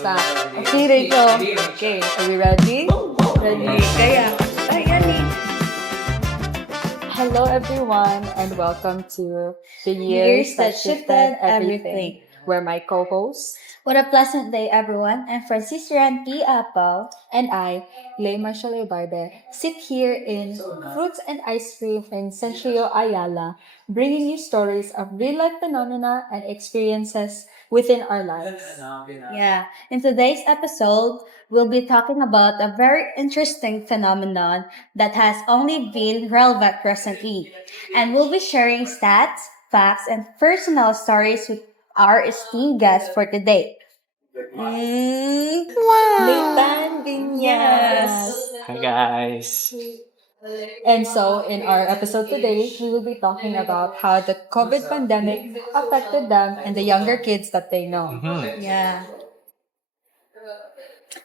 start. Okay, Rachel. Okay, are we ready? Ready? Kaya, ayan eh. Hello, everyone, and welcome to the Years that shifted everything. where my co-host What a pleasant day, everyone. I'm Francisran P. Apple. and I, Lay Marshall Ibarbe, sit here in Fruits and Ice Cream in Centrio Ayala, bringing you stories of real-life phenomena and experiences within our lives. Yeah, in today's episode, we'll be talking about a very interesting phenomenon that has only been relevant recently. And we'll be sharing stats, facts, and personal stories with our esteemed guest for today. Nathan Vinyas. Yes. Hi guys. And so, in our episode today, we will be talking about how the COVID pandemic affected them and the younger kids that they know. Yeah.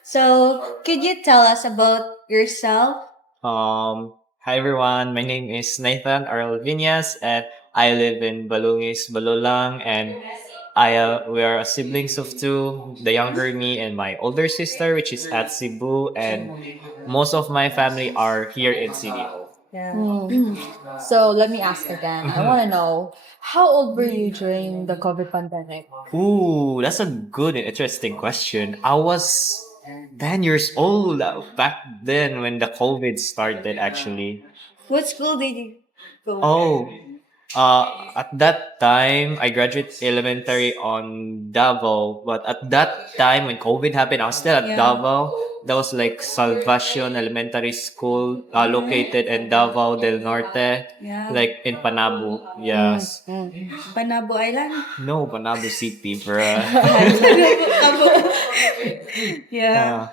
So, could you tell us about yourself? Hi everyone. My name is Nathan Earl Vinyas, and I live in Balungis, Balulang, and we are siblings of two. The younger me and my older sister, which is at Cebu, and most of my family are here in CDO. Yeah. So, let me ask again. I want to know, how old were you during the COVID pandemic? Ooh, that's a good and interesting question. I was 10 years old back then when the COVID started, actually. What school did you go? Oh, at that time, I graduated elementary on Davao. But at that time, when COVID happened, I was still at Yeah. Davao. That was like Salvacion Elementary School, located in Davao del Norte, Yeah. like in Panabo. Yes. Panabo Island? No, Panabo City, bruh. Yeah.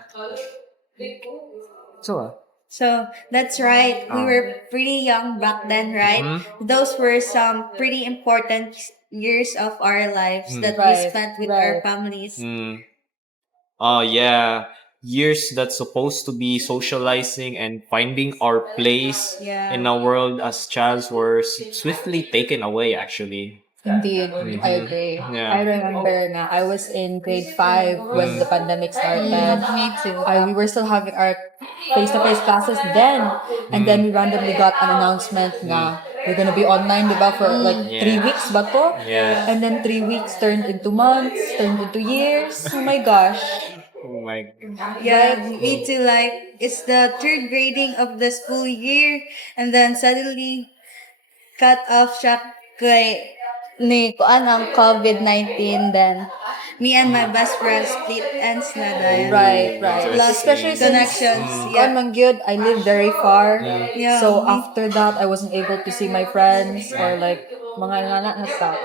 So, So that's right. We were pretty young back then, right? Those were some pretty important years of our lives that we Right, spent with our right. families. oh yeah, years that's supposed to be socializing and finding our place Yeah. in the world as childs were swiftly taken away. Actually, Indeed, I agree. Yeah. I remember na I was in grade 5 when the pandemic started. Me too. We were still having our face-to-face classes then. And then we randomly got an announcement na we're gonna be online, di ba, for like Yeah. 3 weeks ba to? Yeah. And then 3 weeks turned into months, turned into years. Oh my gosh. Oh my. Yeah, me too. Like, it's the third grading of the school year, and then suddenly, cut off siya kay ni kuan ang COVID-19. Then, me and my best friend split ends na dahil. Right, right. Lost Especially since connections. Kuan man gyud, I live very far. Yeah. So after that, I wasn't able to see my friends or like mga ngana na stuff.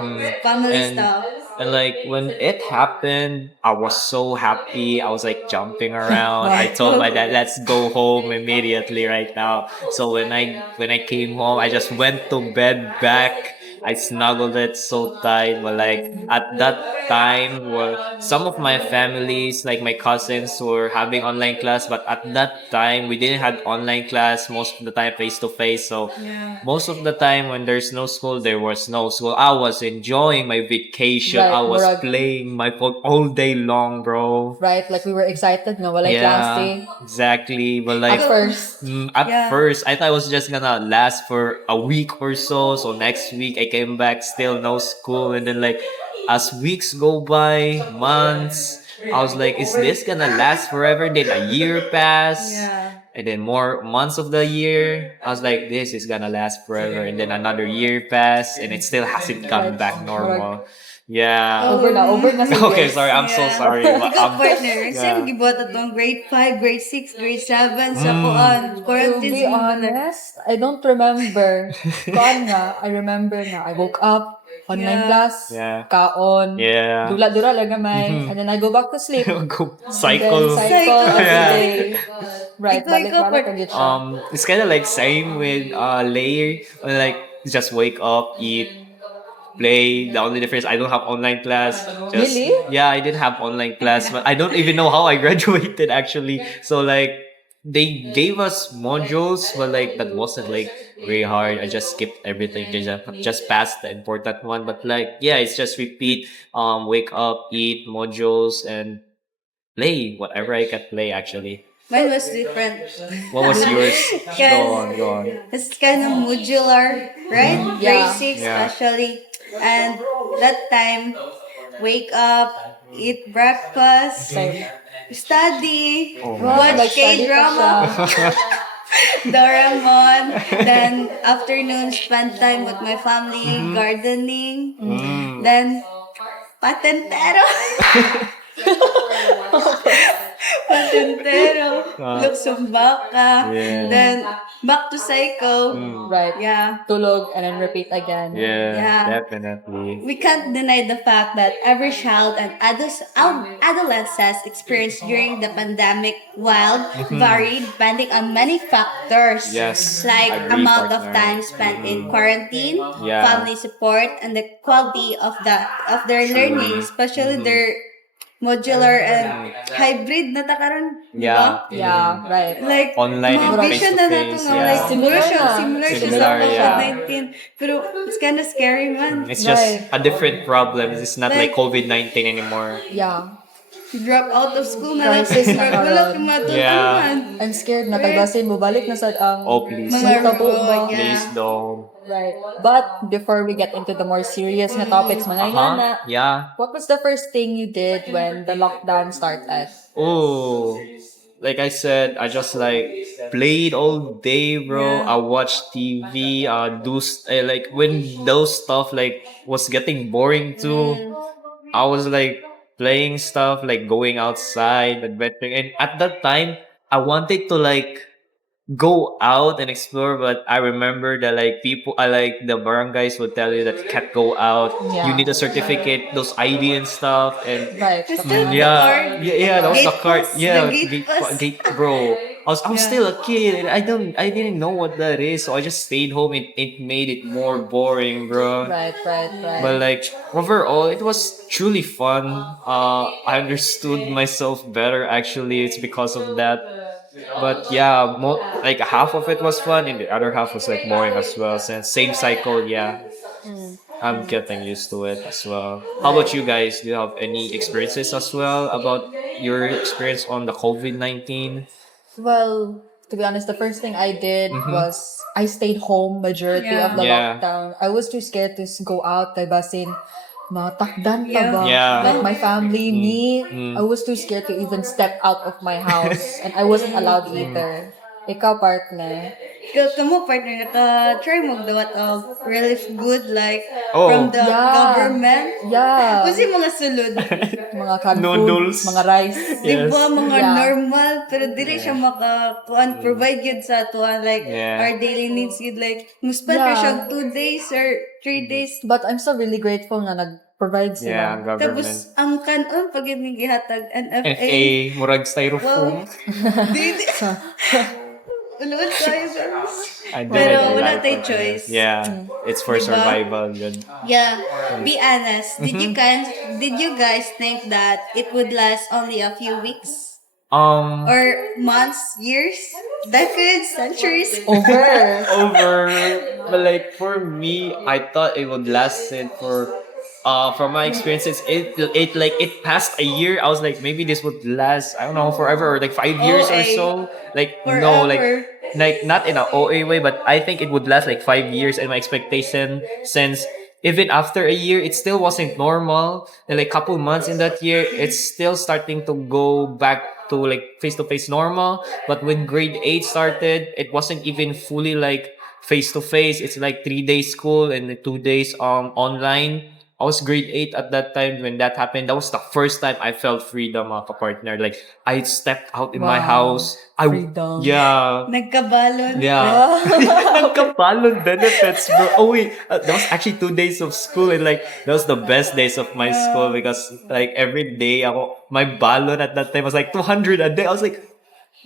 Family And stuff. and like when it happened, I was so happy. I was like jumping around. I told my dad, "Let's go home immediately right now." So when I came home, I just went to bed back. I snuggled it so tight. But like at that time, well, some of my families, like my cousins, were having online class. But at that time, we didn't have online class. Most of the time, face to face. So Yeah. most of the time when there's no school, there was no school. I was enjoying my vacation. Right, I was murag- playing my phone all day long, bro. Right? Like we were excited no walay klase. exactly. But At like first. at Yeah. first, I thought it was just gonna last for a week or so. So next week, I came back, still no school, and then like as weeks go by, months, I was like, is this gonna last forever? Then a year passed. Yeah. And then more months of the year, I was like, this is gonna last forever. And then another year passed, and it still hasn't come back normal. Yeah. Over na sige. Okay, sorry. I'm so sorry. But, Ikaw, partner, yeah. saan gibuhat atong grade 5, grade 6, grade 7 sa kuan? To Quarantine be sa mga honest, I don't remember. Kuan nga, I remember nga, I woke up, online Yeah. class, Yeah. kaon, Yeah. dula-dula lang gamay, and then I go back to sleep. Go And then cycle. cycle every Yeah. day. Right, Ikaw, balik-balik part- agad siya. It's kind of like same with layer. Like just wake up, eat, play. The only difference, I don't have online class. Just, Really? Yeah, I didn't have online class, but I don't even know how I graduated actually. So like they gave us modules, but like that wasn't like very hard. I just skipped everything. Just passed the important one. But like yeah, it's just repeat. Wake up, eat modules, and play whatever I can play actually. Mine was different. What was yours? Go on, go on. It's kind of modular, right? Grade Yeah. 6 Yeah. especially. And that time, wake up, eat breakfast, Same. study, Oh Wow, my watch nag-study pa K-drama, siya. Doraemon. Then afternoon, spend time with my family, Mm-hmm. gardening. Mm. Then patentero. Patentero. Ah. Luksong baka. Yeah. Then back to psycho. Mm. Right. Yeah. Tulog and then repeat again. Yeah, Yeah. definitely. We can't deny the fact that every child and adolescents experienced during the pandemic wild varied depending on many factors. Yes, Like agree, amount of partner. time spent in quarantine, Yeah. family support, and the quality of their learning, especially their modular and hybrid na takaron. Yeah. Yeah, right. Like, Online and mga vision na nato face-to-face, nga, yeah. like, siguro siya, Similar na. similar siya sa Similar, yeah. COVID-19. Pero, it's kind of scary, man. It's just Right. a different problem. It's not like Like- COVID-19 anymore. Yeah. Drop out of school na lang. Crisis na Wala karon. kang Yeah. matutunan. I'm scared na kagasin mo balik na sad ang Oh, please. Mga tabo rugo, ba? yeah. Please don't. Right. But before we get into the more serious na topics, mga Ilana, Yeah. what was the first thing you did when the lockdown started? Oh, like I said, I just like played all day, bro. Yeah. I watched TV. Like when those stuff like was getting boring too. I was like playing stuff, like going outside, adventuring. And at that time, I wanted to like go out and explore, but I remember that like the barangays would tell you that you can't go out. Yeah. You need a certificate, those ID and stuff, and Right. Still the- the yeah, card. yeah, that was the Gate card. pass, Yeah, the gate pass. gate, bro. I was Yeah. still a kid, and I didn't know what that is, so I just stayed home. It made it more boring, bro. Right, right, right. But like overall, it was truly fun. I understood myself better. Actually, it's because of that. But yeah, like half of it was fun, and the other half was like boring as well. Since same cycle, yeah. I'm getting used to it as well. How about you guys? Do you have any experiences as well about your experience on the COVID-19? Well, to be honest, the first thing I did was I stayed home majority Yeah. of the Yeah. lockdown. I was too scared to go out kay basin matakdan pa Yeah. ba? Yeah. Like my family, me, Mm. I was too scared to even step out of my house and I wasn't allowed either. Ikaw, partner. Kamo partner, naka-try mo dawat of relief good like Oh. from the Yeah. government. Yeah. Kasi mga sulod. Mga canned Noodles. foods, mga rice. Di ba mga Yeah. normal pero dili siya provide yun sa tuwan like Yeah. our daily needs yun like muspend Yeah. siya 2 days or 3 days. But I'm still really grateful na nag-provide Yeah, sila. government. Tapos ang kanon pag yun gihatag NFA. FA, murag styrofoam. Di. Ulod tayo guys. I didn't Pero wala like tayong it. choice. Yeah, it's for Diba? survival. Yun. Yeah, be honest. Did you guys think that it would last only a few weeks or months, years, decades, centuries? Over. Over, but like for me, I thought it would last it for. From my experiences, it passed a year. I was like, maybe this would last, I don't know, forever or like 5 years or OA. so. Like no, Forever. like not in a OA way, but I think it would last like 5 years. And my expectation, since even after a year, it still wasn't normal. And like couple months in that year, it's still starting to go back to like face to face normal. But when grade 8 started, it wasn't even fully like face to face. It's like 3 days school and 2 days online. I was grade 8 at that time when that happened. That was the first time I felt freedom, mga partner. Like I stepped out in my Wow. house. I Freedom. Yeah. Nagkabalon. Yeah. Nagkapalon benefits, bro. Oh wait, that was actually 2 days of school, and like that was the best days of my school because like every day my balon at that time was like 200 a day. I was like,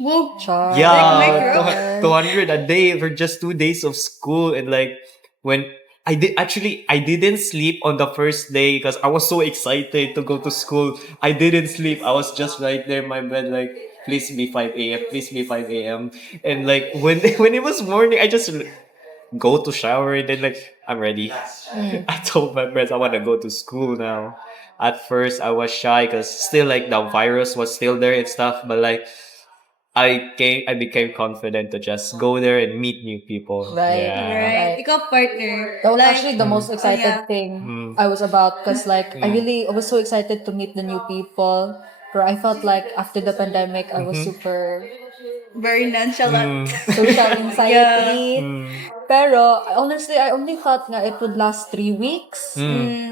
Whoa. Char. yeah, micro. 200 a day for just 2 days of school. And like when I didn't sleep on the first day because I was so excited to go to school. I didn't sleep. I was just right there in my bed like, please be 5 a.m. Please be 5 a.m. And like when when it was morning, I just go to shower, and then like I'm ready. I told my friends I want to go to school now. At first, I was shy because still like the virus was still there and stuff, but like I became confident to just go there and meet new people. Right. Yeah. Right. Right. Ikaw, partner. That was Like, actually the most excited yeah. thing Mm. I was about because like I was so excited to meet the new people. But I felt like after the pandemic I was super Very nonchalant. social anxiety. Mm. Pero honestly I only thought nga it would last 3 weeks.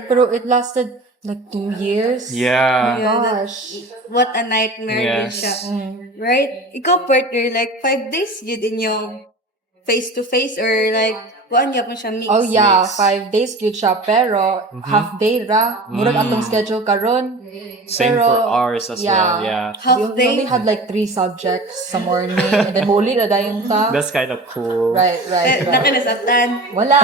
Pero it lasted like 2 years. Yeah. Yeah, that- Gosh. What a nightmare din Yes. siya. Right? Ikaw, partner, like 5 days yun in yung face-to-face or like, kuhaan niya po siya mix? Oh yeah, Mix. 5 days gyud siya pero half day ra. Murag atong schedule karon. Same Pero, for ours as well. Yeah. Half We day? only had like 3 subjects sa morning and then huli na dayon ta. That's kind of cool. Right. Nakinasaktan. Wala.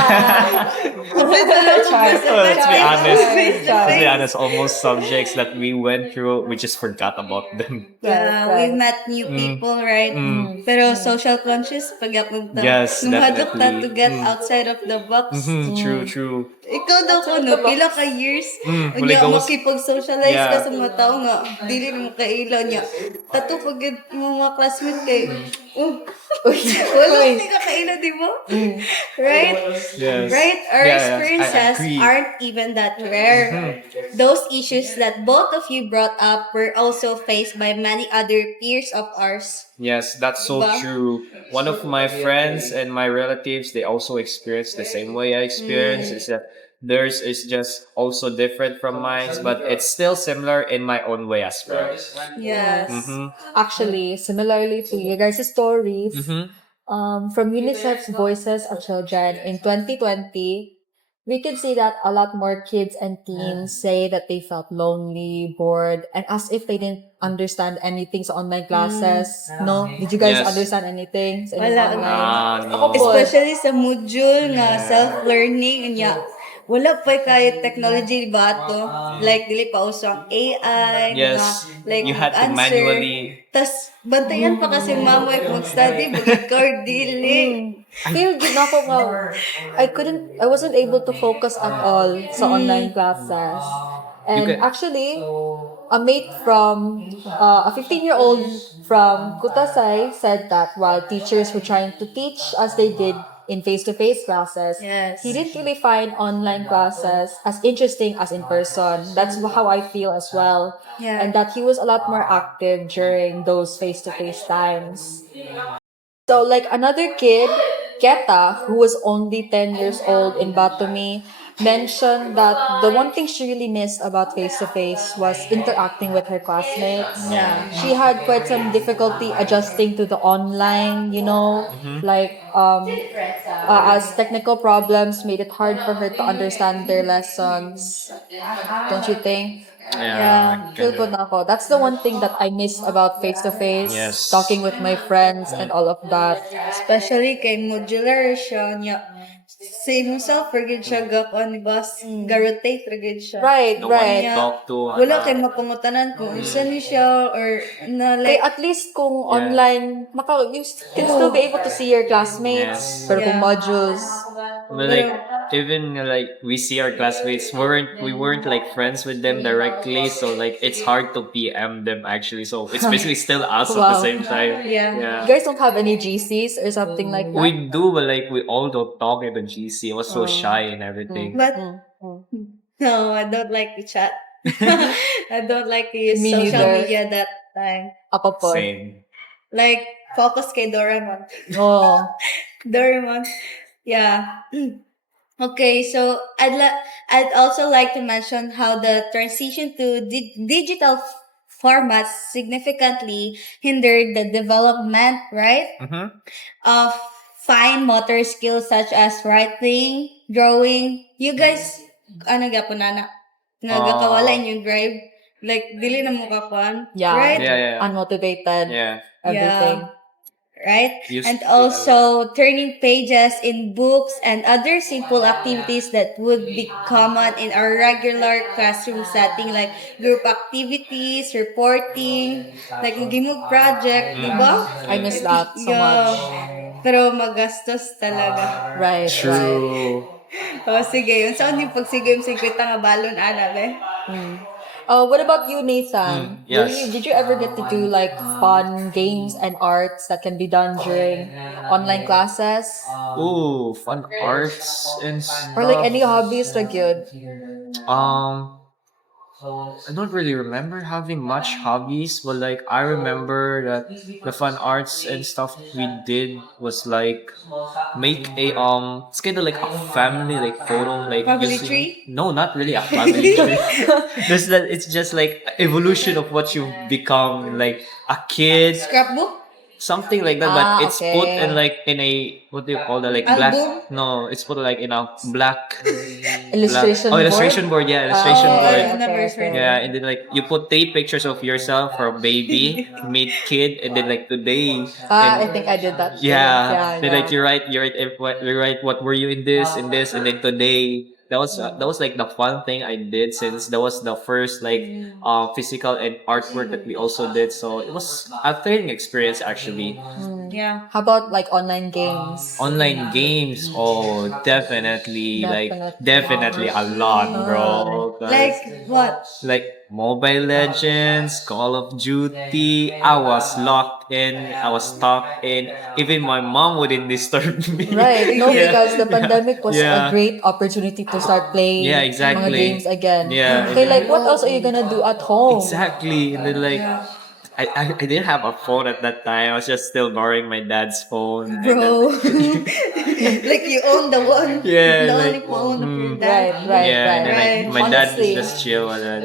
Char. Oh, let's be honest. Char. Let's be honest. Almost subjects that we went through, we just forgot about them. Yeah, Right. we met new people, right? Pero social conscious, pag ta. Yes, Numadok ta to definitely. get outside of the box. True. Ikaw daw ko, no? Pila ka years? Wala Unya, ka mas- makipag-socialize ka Yeah. sa mga tao nga. Dili mo kailaw niya. Tato pag yung mga classmate kay, wala hindi ka kailaw, di mo? Right? Yes. Right? Our Yeah, I experiences agree. aren't even that rare. Those issues that both of you brought up were also faced by many other peers of ours. Yes, that's so Diba? true. One of my friends and my relatives, they also experience the same way I experienced. Is that theirs is just also different from mine, but it's still similar in my own way as well. Yes. Actually, similarly to you guys' stories, from UNICEF's Voices of Children in 2020, we can see that a lot more kids and teens say that they felt lonely, bored, and as if they didn't understand anything sa online classes. No? Did you guys Yes. understand anything sa Wala. online? No. Ako po. Especially sa module nga self-learning niya. Wala pa kay technology ba to? Like dili pa uso ang AI, Yes. mga, like You had to answer. manually. Tas bantayan pa kasi mama kung mag-study, mag-record dili. Feel good na ako nga. I wasn't able to focus at all sa online classes. And can- actually, a mate from, a 15-year-old from Kutasai said that while teachers were trying to teach as they did in face-to-face classes, Yes. he didn't really find online classes as interesting as in person. That's how I feel as well. Yeah. And that he was a lot more active during those face-to-face times. So, like, another kid, Keta, who was only 10 years old in Batumi, mentioned that the one thing she really missed about face-to-face was interacting with her classmates. Yeah. She had quite some difficulty adjusting to the online, like, as technical problems made it hard for her to understand their lessons. Don't you think? Yeah. Feel ko na ako. That's the one thing that I miss about face-to-face. Yes. Talking with my friends and all of that. Especially kay modular siya niya. Same himself, forget siya gapon ni boss. Garotate, forget siya. Right, No one right. to talk to. Wala kay mapangutanan kung isa ni siya or na Like, like, at least kung online, you can still be able to see your classmates. Yes. Pero kung Yeah. modules, But like even like we see our classmates, we weren't like friends with them directly, so like it's hard to PM them actually. So it's basically still us at the Wow. same time. Yeah. you guys don't have any GCs or something like that? We do, but like we all don't talk in the GC. I was so shy and everything. but Mm. no, I don't like to chat. I don't like to use Me social neither. media that time. Ako po. Same. Like, focus kay Doraemon. Oh. Doraemon. Yeah. Okay, so I'd also like to mention how the transition to digital formats significantly hindered the development, right, of fine motor skills such as writing, drawing. You guys, ano gapon na nagakawala yung drive? Like, dili na mo kakuan, Yeah. right? Yeah. Unmotivated. Yeah. Everything. Right? Used And to- also turning pages in books and other simple activities that would be common in our regular classroom setting like group activities, reporting, like mag project, di ba? I miss that so much. Pero magastos talaga. Right, right. True. O, sige. Yun saan yung pagsigim 50 nga balon, ana, be? What about you, Nathan? yes. Did you ever get to do like fun games and arts that can be done during online classes? Ooh, fun arts and stuff. Or like any hobbies like good? Um, I don't really remember having much hobbies, but like I remember that the fun arts and stuff we did was like make a it's kind of like a family like photo like Family using- tree? No, not really a family tree. There's that it's just like evolution of what you become like a kid, Scrapbook? something like that. But it's put okay. in like in a what do you call that like Album? black? No, it's put like in a black. Illustration Oh, board? illustration board. Yeah, illustration Oh, board. I never heard. Yeah, and then like you put 3 pictures of yourself from baby, mid kid, and then like today. I and, think I did that too. yeah, then like yeah. you write what were you in this, and then today. That was like the fun thing I did since that was the first like physical and artwork that we also did. So it was a thrilling experience actually. Yeah. How about like online games? Online games, oh definitely, like Definitely. definitely a lot, bro. 'Cause- Like, what? like Mobile Legends, Call of Duty. I was locked in. I was stuck in. Even my mom wouldn't disturb me. Right. No, Yeah. because the pandemic was Yeah. a great opportunity to start playing Yeah, mga exactly. games again. Yeah. Okay, like what else are you gonna do at home? Exactly. And then like I didn't have a phone at that time. I was just still borrowing my dad's phone. And then- Bro. Like, you own the one. Yeah, The only like, phone of your Right, dad. right, yeah, and then right. like my dad Honestly. is just chill and then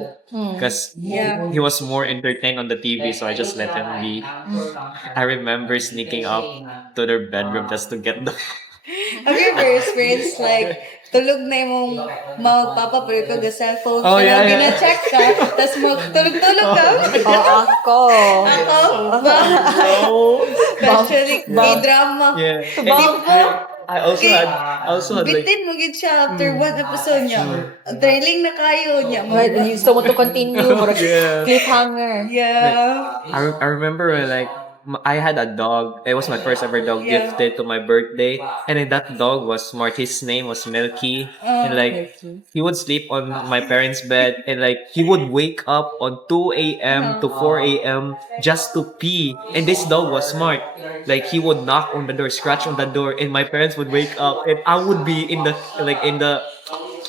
because Yeah. he was more entertained on the TV, so I just let him be. I remember sneaking up to their bedroom just to get the. Have you ever experienced like tulog na yung magpapa pero ikaw the cellphone Oh, yeah, yeah. gina-check ka tapos tulog-tulog ka Ako. ako especially k-drama Yeah. I also had like bitin mo gid siya after one episode niya thrilling na kayo niya Right, and you still want to continue. Yeah. Cliffhanger. yeah I remember when, like I had a dog. It was my first ever dog Yeah. gifted to my birthday, and then that dog was smart. His name was Milky, and like he would sleep on my parents' bed, and like he would wake up on 2 a.m. to 4 a.m. just to pee. And this dog was smart. Like he would knock on the door, scratch on the door, and my parents would wake up, and I would be in the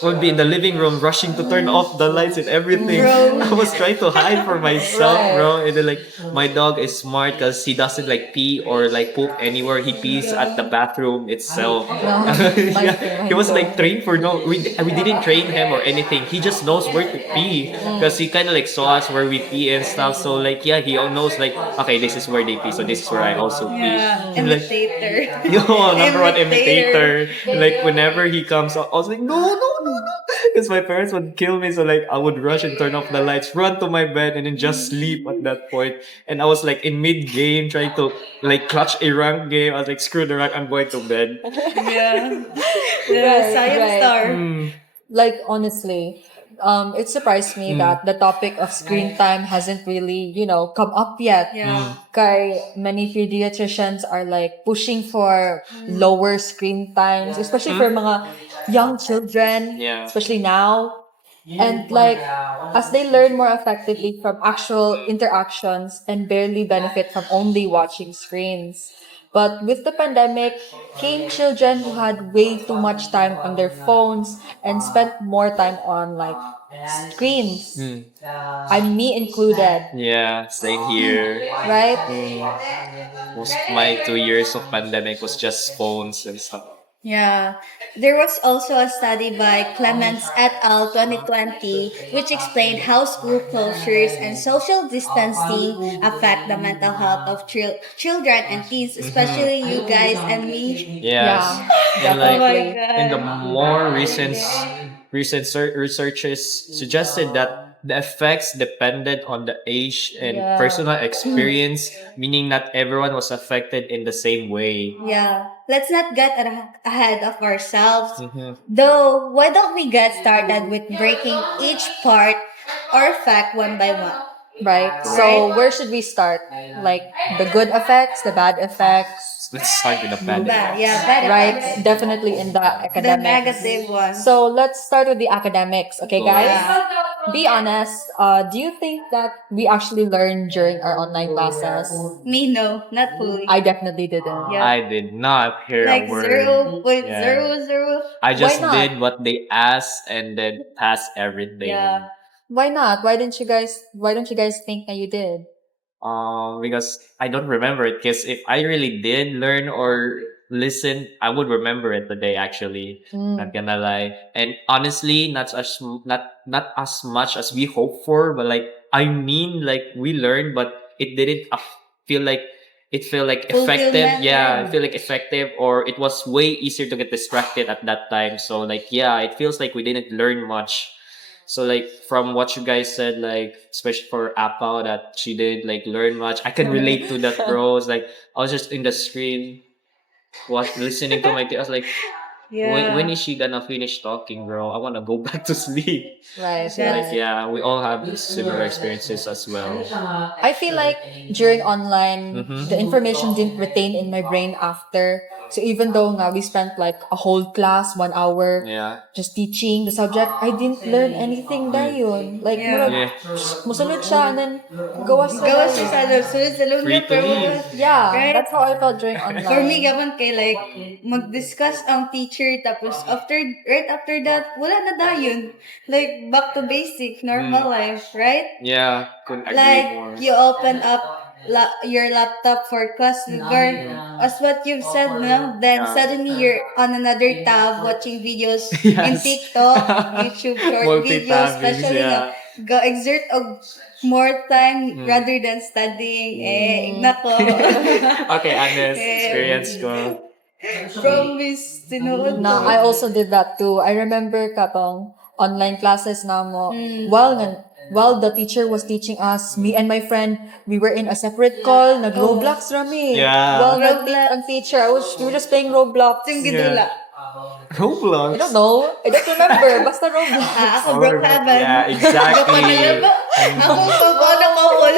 would be in the living room rushing to turn off the lights and everything. Bro. I was trying to hide for myself, Right. bro. And then like my dog is smart because he doesn't like pee or like poop anywhere. He pees at the bathroom itself. No, Yeah. mine He was too. like trained for no. We didn't train him or anything. He just knows where to pee because he kind of like saw us where we pee and stuff. So like yeah, he knows like okay, this is where they pee, so this is where I also pee. yeah And, like, imitator Yo, number one Imitator. imitator. Like whenever he comes out, I was like, no. Because my parents would kill me, so like I would rush and turn off the lights, run to my bed, and then just sleep at that point. And I was like in mid game trying to like clutch a rank game. I was like, screw the rank, I'm going to bed. yeah the Right, science right. star Like honestly, it surprised me that the topic of screen time hasn't really, come up yet. yeah Kay many pediatricians are like pushing for lower screen times, especially for mga young children, Yeah. especially now. And like, as they learn more effectively from actual interactions and barely benefit from only watching screens. But with the pandemic, came children who had way too much time on their phones and spent more time on like screens. I'm me included, Yeah, same here. right? Most of my 2 years of pandemic was just phones and stuff. Yeah. There was also a study by Clements et al. 2020 which explained how school closures and social distancing affect the mental health of children and teens, especially you guys and me. Yes. Yeah, And like Oh my definitely. God. and the more researches suggested that the effects depended on the age and Yeah. personal experience, meaning not everyone was affected in the same way. Yeah. Let's not get ahead of ourselves. Mhm. Though, why don't we get started with breaking each part or effect one by one? Right? So where should we start? Like the good effects, the bad effects? let's start with the bad. Bad Right? effects. Definitely in the The academics. negative one. So let's start with the academics, okay, guys? Yeah. Be honest. Do you think that we actually learned during our online classes? Me, no, not fully. I definitely didn't. Yeah. I did not hear Like a word. 0.00. I just Why not? did what they asked and then passed everything. Yeah. Why not? Why don't you guys think that you did? Because I don't remember it. Because if I really did learn or listen, I would remember it today. Actually, not gonna lie. And honestly, not as much as we hope for. But like I mean, like we learned, but it didn't feel like it felt like effective. Fulfillment, Yeah, yeah. it feel like effective, or it was way easier to get distracted at that time. So like yeah, it feels like we didn't learn much. So like from what you guys said, like especially for Apple that she did like learn much, I can relate to that, bro. It's like I was just in the screen, was listening to my. I was like, when is she gonna finish talking, bro? I wanna go back to sleep. Right. So like right. yeah, we all have similar experiences as well. I feel like during online, Mhm. the information didn't retain in my brain after. So even though nga we spent like a whole class, 1 hour, Yeah. just teaching the subject, I didn't learn anything dayon. Like, Yeah. murag, Yeah. musunod siya and then gawas sa Gawas siya dayon. sa sunod sa lugar. Free to pero leave. Yeah, Right? that's how I felt during online. For me, gabon kay like, mag-discuss ang teacher, tapos right after that, wala na dayon. Like, back to basic, normal life, right? Yeah. Couldn't agree Like, more. you open up your laptop for class regard, as what you've said, no? Then suddenly you're on another tab watching videos in Yes. TikTok, YouTube short videos, Multitabbing, especially yeah. go exert of more time rather than studying. Nako. Okay, honest Eh, experience ko. Promise, tinuod Na ko. I also did that too. I remember katong online classes na mo. While the teacher was teaching us, me and my friend, we were in a separate call. Nag-Roblox rami. Yeah. While Roblox. ang teacher, we were just playing Roblox. Yung gidula. Roblox. I don't know. I don't remember. Basta Roblox. Ako Brookhaven. Yeah, exactly. Ako pa ba na mawal?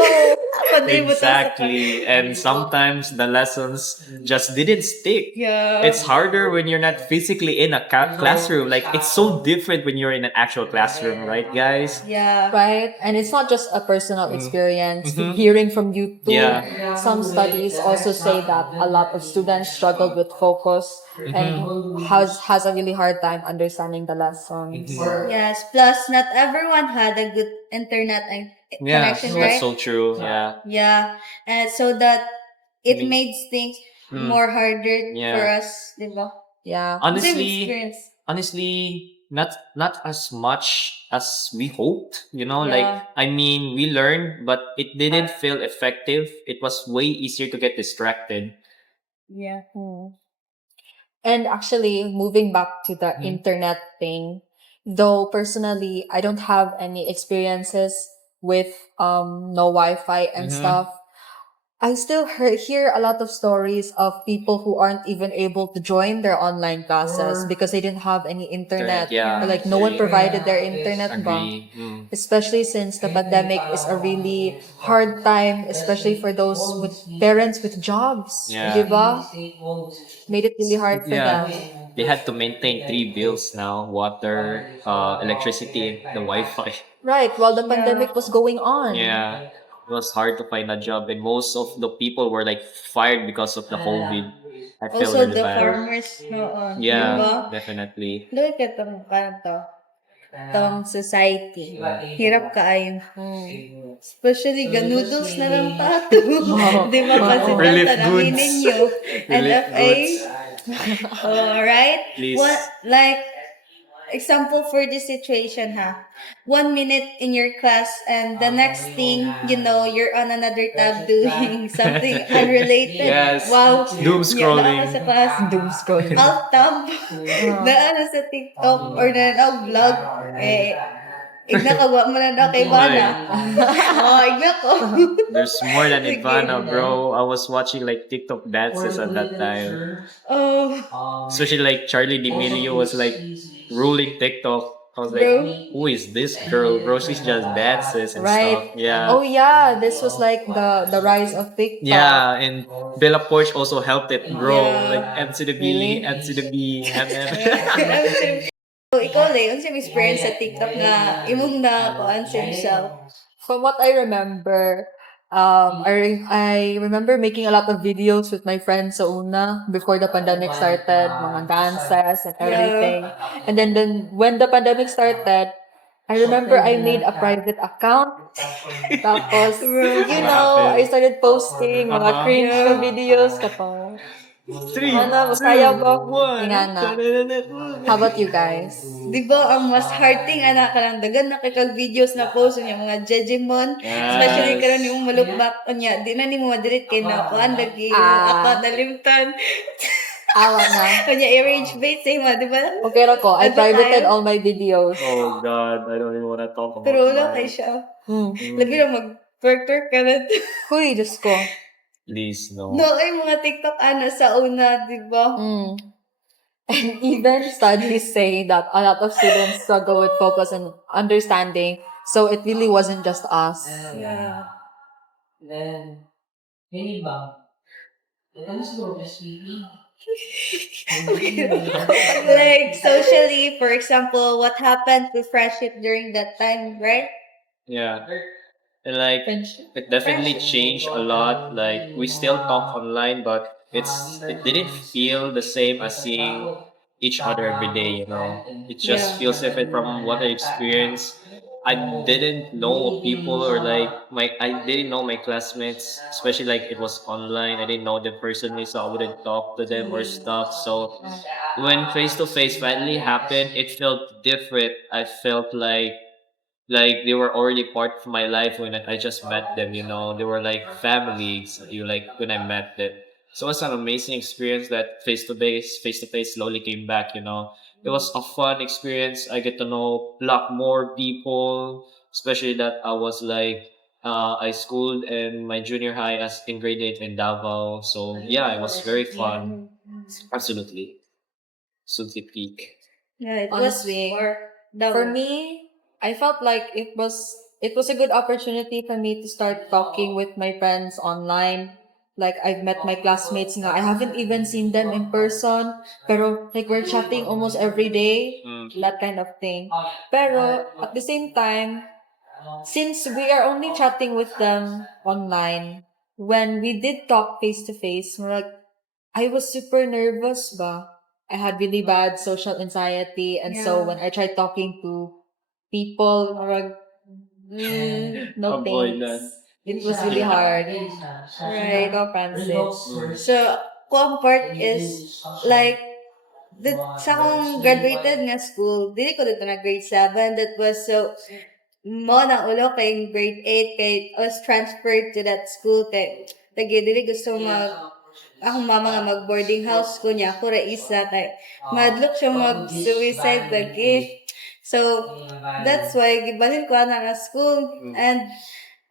Ako di mo Exactly. And sometimes the lessons just didn't stick. Yeah. It's harder when you're not physically in a classroom. Like, it's so different when you're in an actual classroom, right, guys? Yeah. Right? And it's not just a personal experience. Hearing from you too. Yeah. Some studies also say that a lot of students struggled with focus and has a really hard time understanding the lessons. Yes. Plus, not everyone had a good internet Yeah, connection, that's right? so true. Yeah. Yeah. And so that it Me- made things more harder Yeah. for us, di ba? Yeah. Same Honestly, experience. not as much as we hoped, you know, Yeah. like I mean we learned but it didn't feel effective. It was way easier to get distracted. Yeah. And actually, moving back to the internet thing, though personally, I don't have any experiences with no Wi-Fi and stuff. I still hear a lot of stories of people who aren't even able to join their online classes because they didn't have any internet. Yeah. Or like no one provided their internet ba? Agree. Especially since the pandemic is a really hard time, especially for those with parents with jobs. Yeah. Diba? Made it really hard for Yeah. them. They had to maintain 3 bills now: water, electricity, and the Wi-Fi. Right, while the pandemic was going on. Yeah. It was hard to find a job and most of the people were like fired because of the COVID. I feel Also, really the bad. farmers, no, Yeah, diba? definitely. Look at tong society. Hirap kaayo. Especially ganudels na lang tato. Di ba kasi Relief tanangin goods. ninyo. Relief NFA. Alright? Please. What, like, example for this situation, ha? 1 minute in your class and the next thing, you know, you're on another tab doing something unrelated. Yes. Wow. Doom scrolling. Yan, ako sa class. Doom scrolling. Alt tab. Daan sa TikTok or na vlog. Igna ka, wa mo na daw kay Bana. Igna ko. There's more than Ivana, bro. I was watching like TikTok dances at that time. Oh. Especially like Charlie D'Amelio was like ruling TikTok. I was like, Bro. who is this girl, bro? She's just dances and Right. stuff. Yeah. Oh yeah, this was like the rise of TikTok. Yeah, and Bella Porsche also helped it grow. Yeah. Like M to the B, Really? M to the B, So, ikaw, Lay, unsa yung experience sa TikTok nga imong na kuan sa yourself? From what I remember, I remember making a lot of videos with my friends sa una before the pandemic started, mga dances and everything. And then when the pandemic started, I remember I made a private account. Tapos, you know, I started posting mga Uh-huh. cringe na videos katong. 3, Ano, masaya ba? 1. Ingana. How about you guys? Di ba ang mas hurting anak ka lang dagan na kay kag videos na post niya mga Jejimon, especially karon yung malukbak niya, di na nimo ma-delete kay na kuan lagi yung account nalimtan. Awa na. Kanya i-rage bait sa ima, di ba? Okay ra ko. I Ano privated tayo? all my videos. Oh God, I don't even want to talk about Pero wala that. kay siya. Hmm. Labi lang mag-twerk ka na. Huy, Diyos ko. Please, no. No, ay mga TikTok ano sa una, di ba? Mm. And even studies say that a lot of students struggle with focus and understanding. So it really wasn't just us. Yeah. Then, yun ba? Ano siguro, SPP? Like socially, for example, what happened to friendship during that time, right? Yeah. And like, it definitely changed a lot. Like, we still talk online, but it didn't feel the same as seeing each other every day, you know. It just Yeah. feels different from what I experienced. I didn't know people, or like I didn't know my classmates, especially like it was online. I didn't know them personally, so I wouldn't talk to them or stuff. So when face to face finally happened, it felt different. I felt like they were already part of my life when I just met them, you know. They were like families, you like when I met them. So it's an amazing experience that face to face slowly came back, you know. It was a fun experience. I get to know a lot more people, especially that I was like I schooled in my junior high as in grade 8 in Davao. So yeah, it was very fun. Absolutely. Absolutely peak. Yeah, it Honestly, was For me, I felt like it was a good opportunity for me to start talking with my friends online. Like I've met my classmates nga. I haven't even seen them in person. Pero like we're chatting almost every day. Mm. That kind of thing. Pero at the same time, since we are only chatting with them online, when we did talk face to face, like I was super nervous ba. I had really bad social anxiety, and so Yeah. when I tried talking to people, like, no Avoid thanks. It was really hard. Right, go Francis. So, kuang part is like sa akong graduated nga school, dili ko dito na grade 7. That was so mo na ulo kay grade 8 kay I was transferred to that school kay lagi dili gusto akong mama nga mag boarding house ko niya ako ra isa kay madlok siya mag suicide lagi. So that's why gibalhin ko ana nga school, and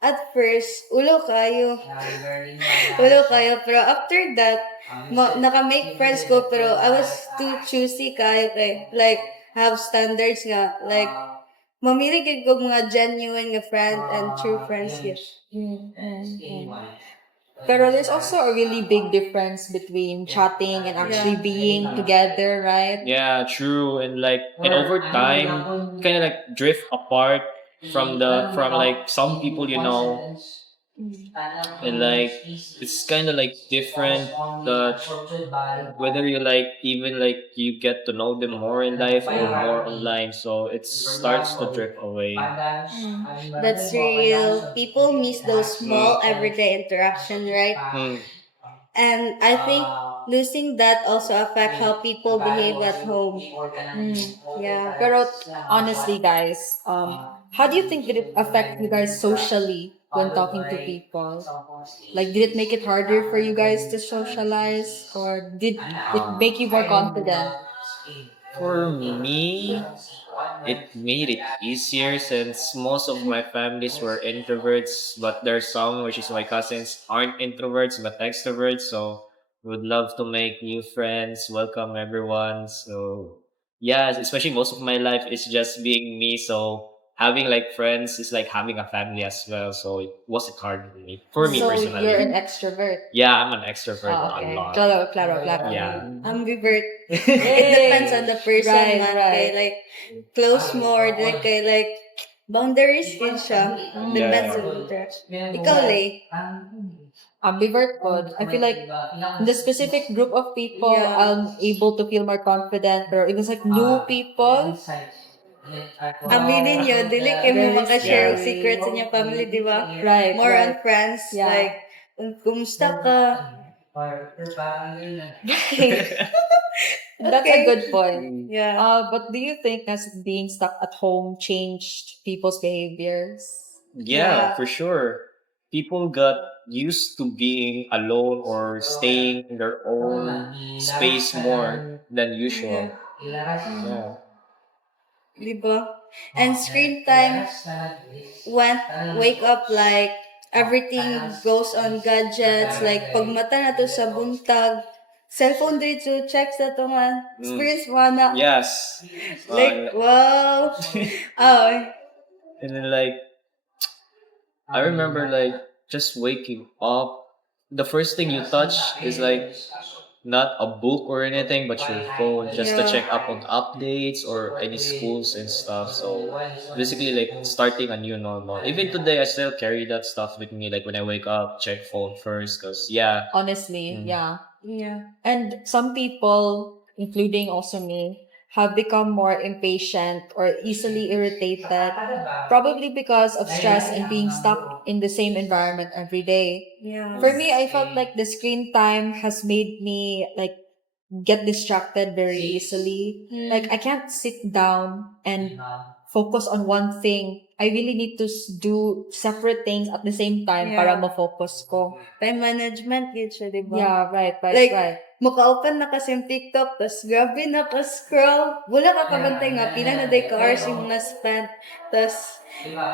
at first ulo kayo pero after that naka-make friends ko pero I was too choosy kayo kay like have standards nga like mamili gid ko mga genuine nga friend and true friendship. Pero there's also a really big difference between chatting and actually being together, right? Yeah, true. And over time, kind of like drift apart from like some people, you know. And like it's kind of like different that whether you like even like you get to know them more in life or more online, so it starts to drift away. That's real. People miss those small everyday interaction, right? Hmm. And I think losing that also affect how people behave at home. Yeah. Pero honestly, guys, how do you think did it affect you guys socially when talking to people? Like, did it make it harder for you guys to socialize, or did it make you more confident? For me, it made it easier since most of my families were introverts, but there's some, which is my cousins, aren't introverts but extroverts. So would love to make new friends, welcome everyone. So yeah, especially most of my life is just being me. So having like friends is like having a family as well. So it wasn't hard for me So personally. you're an extrovert. Yeah, I'm an extrovert Ah, a okay. lot. Claro, claro, claro. Yeah. Ambivert. It Yay! depends on the person Right, man. right. Kay, like, close mo or di kay, like, boundaries din siya. Depends Yeah. on the Ikaw, Lay. Ambivert po. I feel like in the specific group of people, Yeah. I'm able to feel more confident. Pero if it's like new people, Aminin nyo, dili kayo mo Very makashare og scary. secrets sa inyong family, di ba? right, More on right. friends. Yeah. Like, kumusta ka? That's a Okay. good point. Yeah. But do you think has being stuck at home changed people's behaviors? Yeah, Yeah. for sure. People got used to being alone or staying in their own space more than usual. Yeah. Di ba? And screen time wake up like everything goes on gadgets. Like, pag mata na to sa buntag, cellphone dito, check sa to man. Experience mo na. Yes. Like, wow. Oh, And then like I remember like just waking up. The first thing you touch is like not a book or anything, but your phone just to Yeah. check up on updates or any schools and stuff. So basically like starting a new normal. Even today I still carry that stuff with me. Like when I wake up, check phone first. Cause yeah. Honestly, Mm. yeah. yeah. And some people, including also me, have become more impatient or easily irritated, probably because of stress and being stuck in the same environment every day. Yeah. For me, I felt like the screen time has made me like get distracted very easily. Like I can't sit down and focus on one thing. I really need to do separate things at the same time para Yeah. ma-focus ko. Time management, yun siya, di ba? Yeah, right, right, Like, right. maka-open na kasi yung TikTok, tas grabe na ka-scroll. Wala ka kabantay nga, pila na day ka hours yung mga spent. Tas,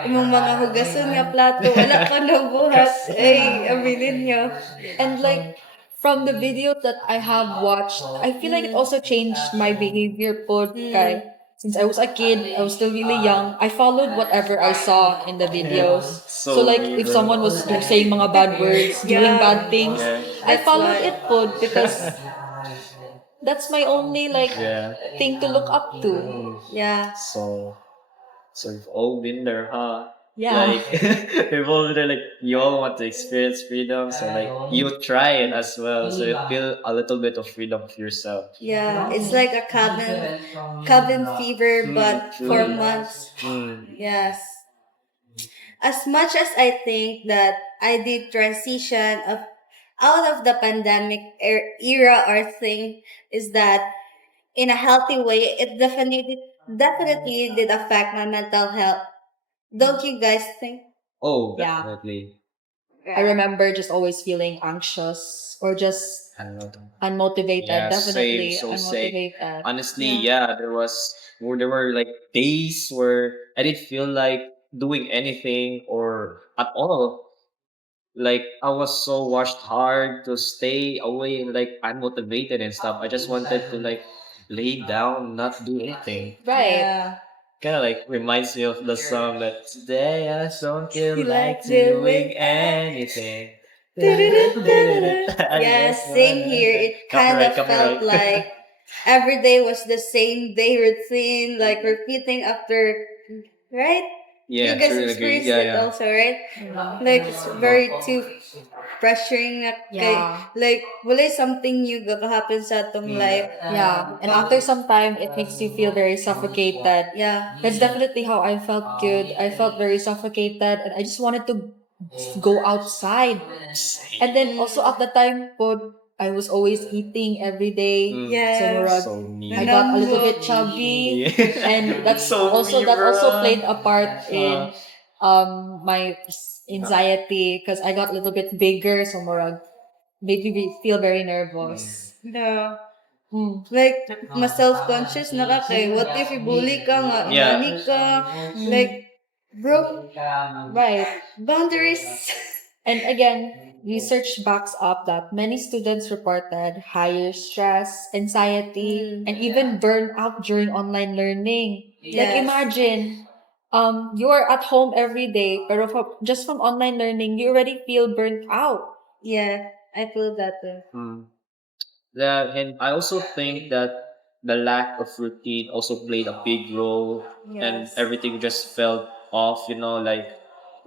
yung mga hugason nga plato, wala ka nabuhat. Ay, aminin nyo. And like from the videos that I have watched, I feel like it also changed my behavior po kay since I was a kid, I was still really young, I followed whatever I saw in the videos. So like me, if bro. someone was saying mga bad words, doing Yeah. bad things, Yeah. I That's followed why. it po because that's my only like Yeah. thing to look up to. Yeah. So we've all been there, huh? Yeah. Like we've all been there, like you all want to experience freedom, so like you try it as well. So you feel a little bit of freedom for yourself. Yeah. It's like a cabin fever, but for months. Yes. As much as I think that I did transition out of the pandemic era or thing, is that in a healthy way, it definitely did affect my mental health. Don't you guys think? Oh, Yeah. definitely. I remember just always feeling anxious or just I don't know. unmotivated. Yeah, Definitely same. So same. unmotivated. Honestly, yeah, there were like days where I didn't feel like doing anything or at all. Like I was so washed hard to stay away and like unmotivated and stuff. I just wanted to like lay down, not do anything. Right. Yeah. Kind of like reminds me of the song that today I don't feel Feel like like doing doing anything. Yeah, same here. It kind of felt like every day was the same day routine, like repeating after, right? Yeah, You guys truly agree. experienced Yeah, it yeah. also, right? Like, it's very too pressuring na kay, Yeah. like, wala something new ga happen sa atong life. Yeah. And after some time, it makes you feel very suffocated. Yeah. That's definitely how I felt good. I felt very suffocated and I just wanted to go outside. And then also at the time po, I was always eating every day. Yes. So, murag, So me. I got a little bit chubby. Yeah. And that's So also me, that also bro. played a part in my anxiety because I got a little bit bigger. So, murag, made me feel very nervous. No. Hmm. Like, mas self-conscious na ka kay, what if ibuli ka nga, Yeah. nani ka, like, bro, Right. boundaries. And again, research backs up that many students reported higher stress, anxiety, and even burnout during online learning. Like Yes. imagine, you are at home every day, pero just from online learning, you already feel burnt out. Yeah, I feel that too. Mm. Yeah, and I also think that the lack of routine also played a big role, and Yes. everything just felt off. Like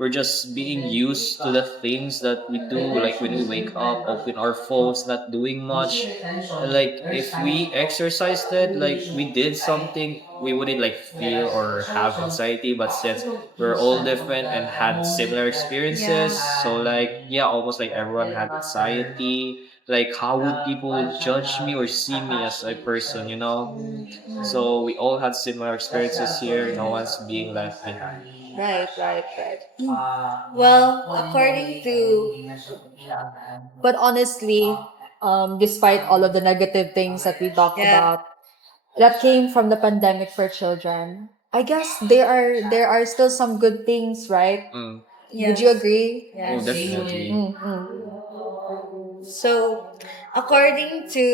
we're just being used to the things that we do, like when we wake up, open our phones, not doing much. And like if we exercised it, like we did something, we wouldn't like feel or have anxiety. But since we're all different and had similar experiences, so like yeah, almost like everyone had anxiety. Like how would people judge me or see me as a person? So we all had similar experiences here. No one's being left behind. Right, right, right. Well, according to But honestly, despite all of the negative things that we talk Yeah. about that came from the pandemic for children, I guess there are still some good things, right? Mm. Would you agree? Oh, Yes. definitely. Mm-hmm. So, according to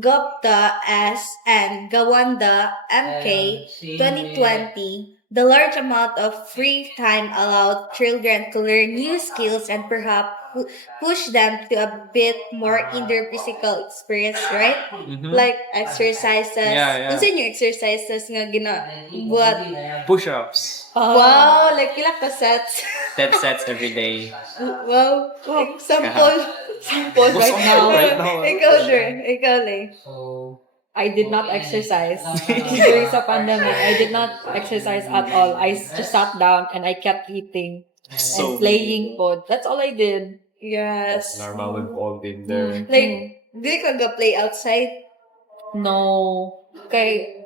Gupta S. and Gawanda MK 2020, the large amount of free time allowed children to learn new skills and perhaps push them to a bit more indoor physical experience, right? Mhm. Like exercises. Yeah, yeah. Unsa yung exercises nga buat? Push-ups. Wow, like pila ka sets? 10 sets every day. Wow, example. Sample What's right on now. right now? Ikaw, Dre. Ikaw, Le. I did not exercise during the pandemic. I did not exercise at all. I just sat down and I kept eating So and playing food. That's all I did. Yes. normal, we've all been there. Like, di ka ga-play outside? No. Okay.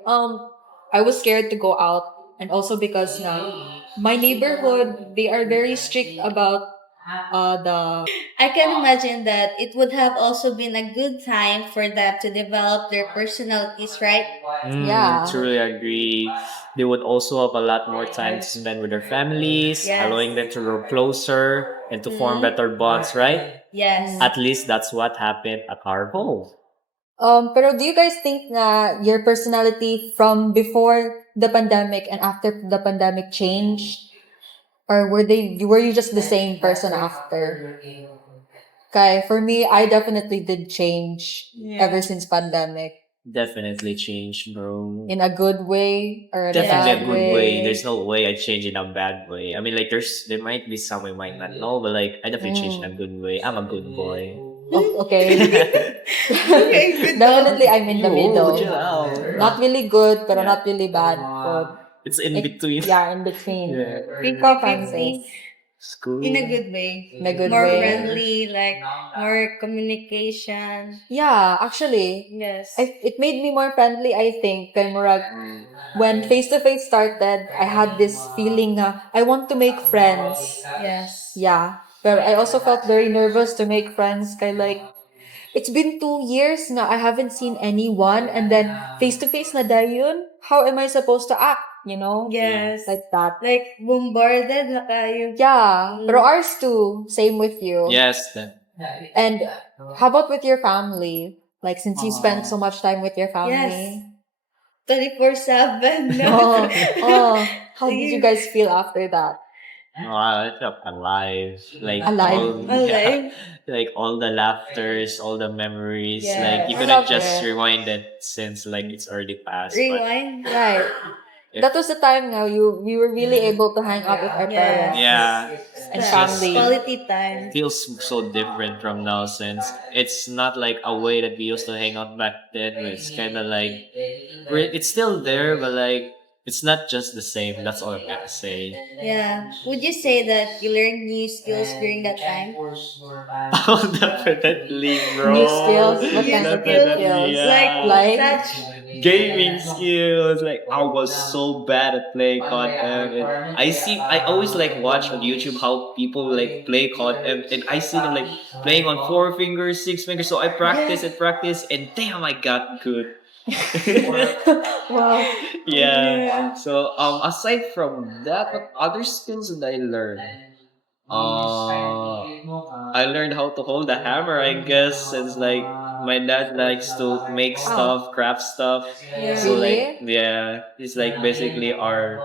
I was scared to go out, and also because na my neighborhood, they are very strict about the I can imagine that it would have also been a good time for them to develop their personalities, right? Yeah. Truly agree. They would also have a lot more time to spend with their families, Yes. allowing them to grow closer and to form better bonds, right? Yes. At least that's what happened at our home. Pero do you guys think na your personality from before the pandemic and after the pandemic changed? Or were you just the same person after? Okay, for me, I definitely did change ever since pandemic. Definitely changed, bro. In a good way or in Definitely a a bad good way. There's no way I change in a bad way. I mean, like, there might be some we might not know, but like, I definitely change in a good way. I'm a good boy. Oh, okay. Okay, good Definitely, I'm in the middle. chill out. Not really good, pero not really bad. So, It's in between. yeah, in between. Yeah. Ikaw, Francis. School. In a good way. In a good More way. friendly, like, more communication. Yeah, actually, Yes. it made me more friendly, I think. Kay Murag, when face-to-face started, I had this feeling na I want to make friends. Yes. Yeah. But I also felt very nervous to make friends. Kay like, it's been 2 years na I haven't seen anyone, and then face-to-face na dayon, how am I supposed to act? Yes. Like that. Like, bombarded na kayo. Yeah. Pero ours too. Same with you. Yes. And how about with your family? Like, since you spent so much time with your family. 24/7. Oh, oh. How did you guys feel after that? Oh, I felt alive. Like Alive. All, Alive. like all the laughters, all the memories. Yes. Like you I couldn't love just it. rewind it since like it's already passed. But Rewind. Right. If- That was the time now we were really able to hang out with our Yeah. parents. yeah, And It's family. Quality time. it feels so different from now since it's not like a way that we used to hang out back then. It's kind of like it's still there, but like it's not just the same. That's all I'm gonna say. Yeah. Would you say that you learned new skills during that time? Oh, definitely, bro. New skills? What kind of new Definitely, skills? yeah. Like? Such Gaming skills. Like I was so bad at playing COD M. And I always like watch on YouTube how people like play COD M, and I see them like playing on 4 fingers, 6 fingers. So I practice and damn, I got good. Wow. Yeah. So aside from that, what other skills did I learn? I learned how to hold a hammer, I guess, since like my dad likes to make Wow. stuff, craft stuff. Yeah. So like Really? yeah, he's like basically our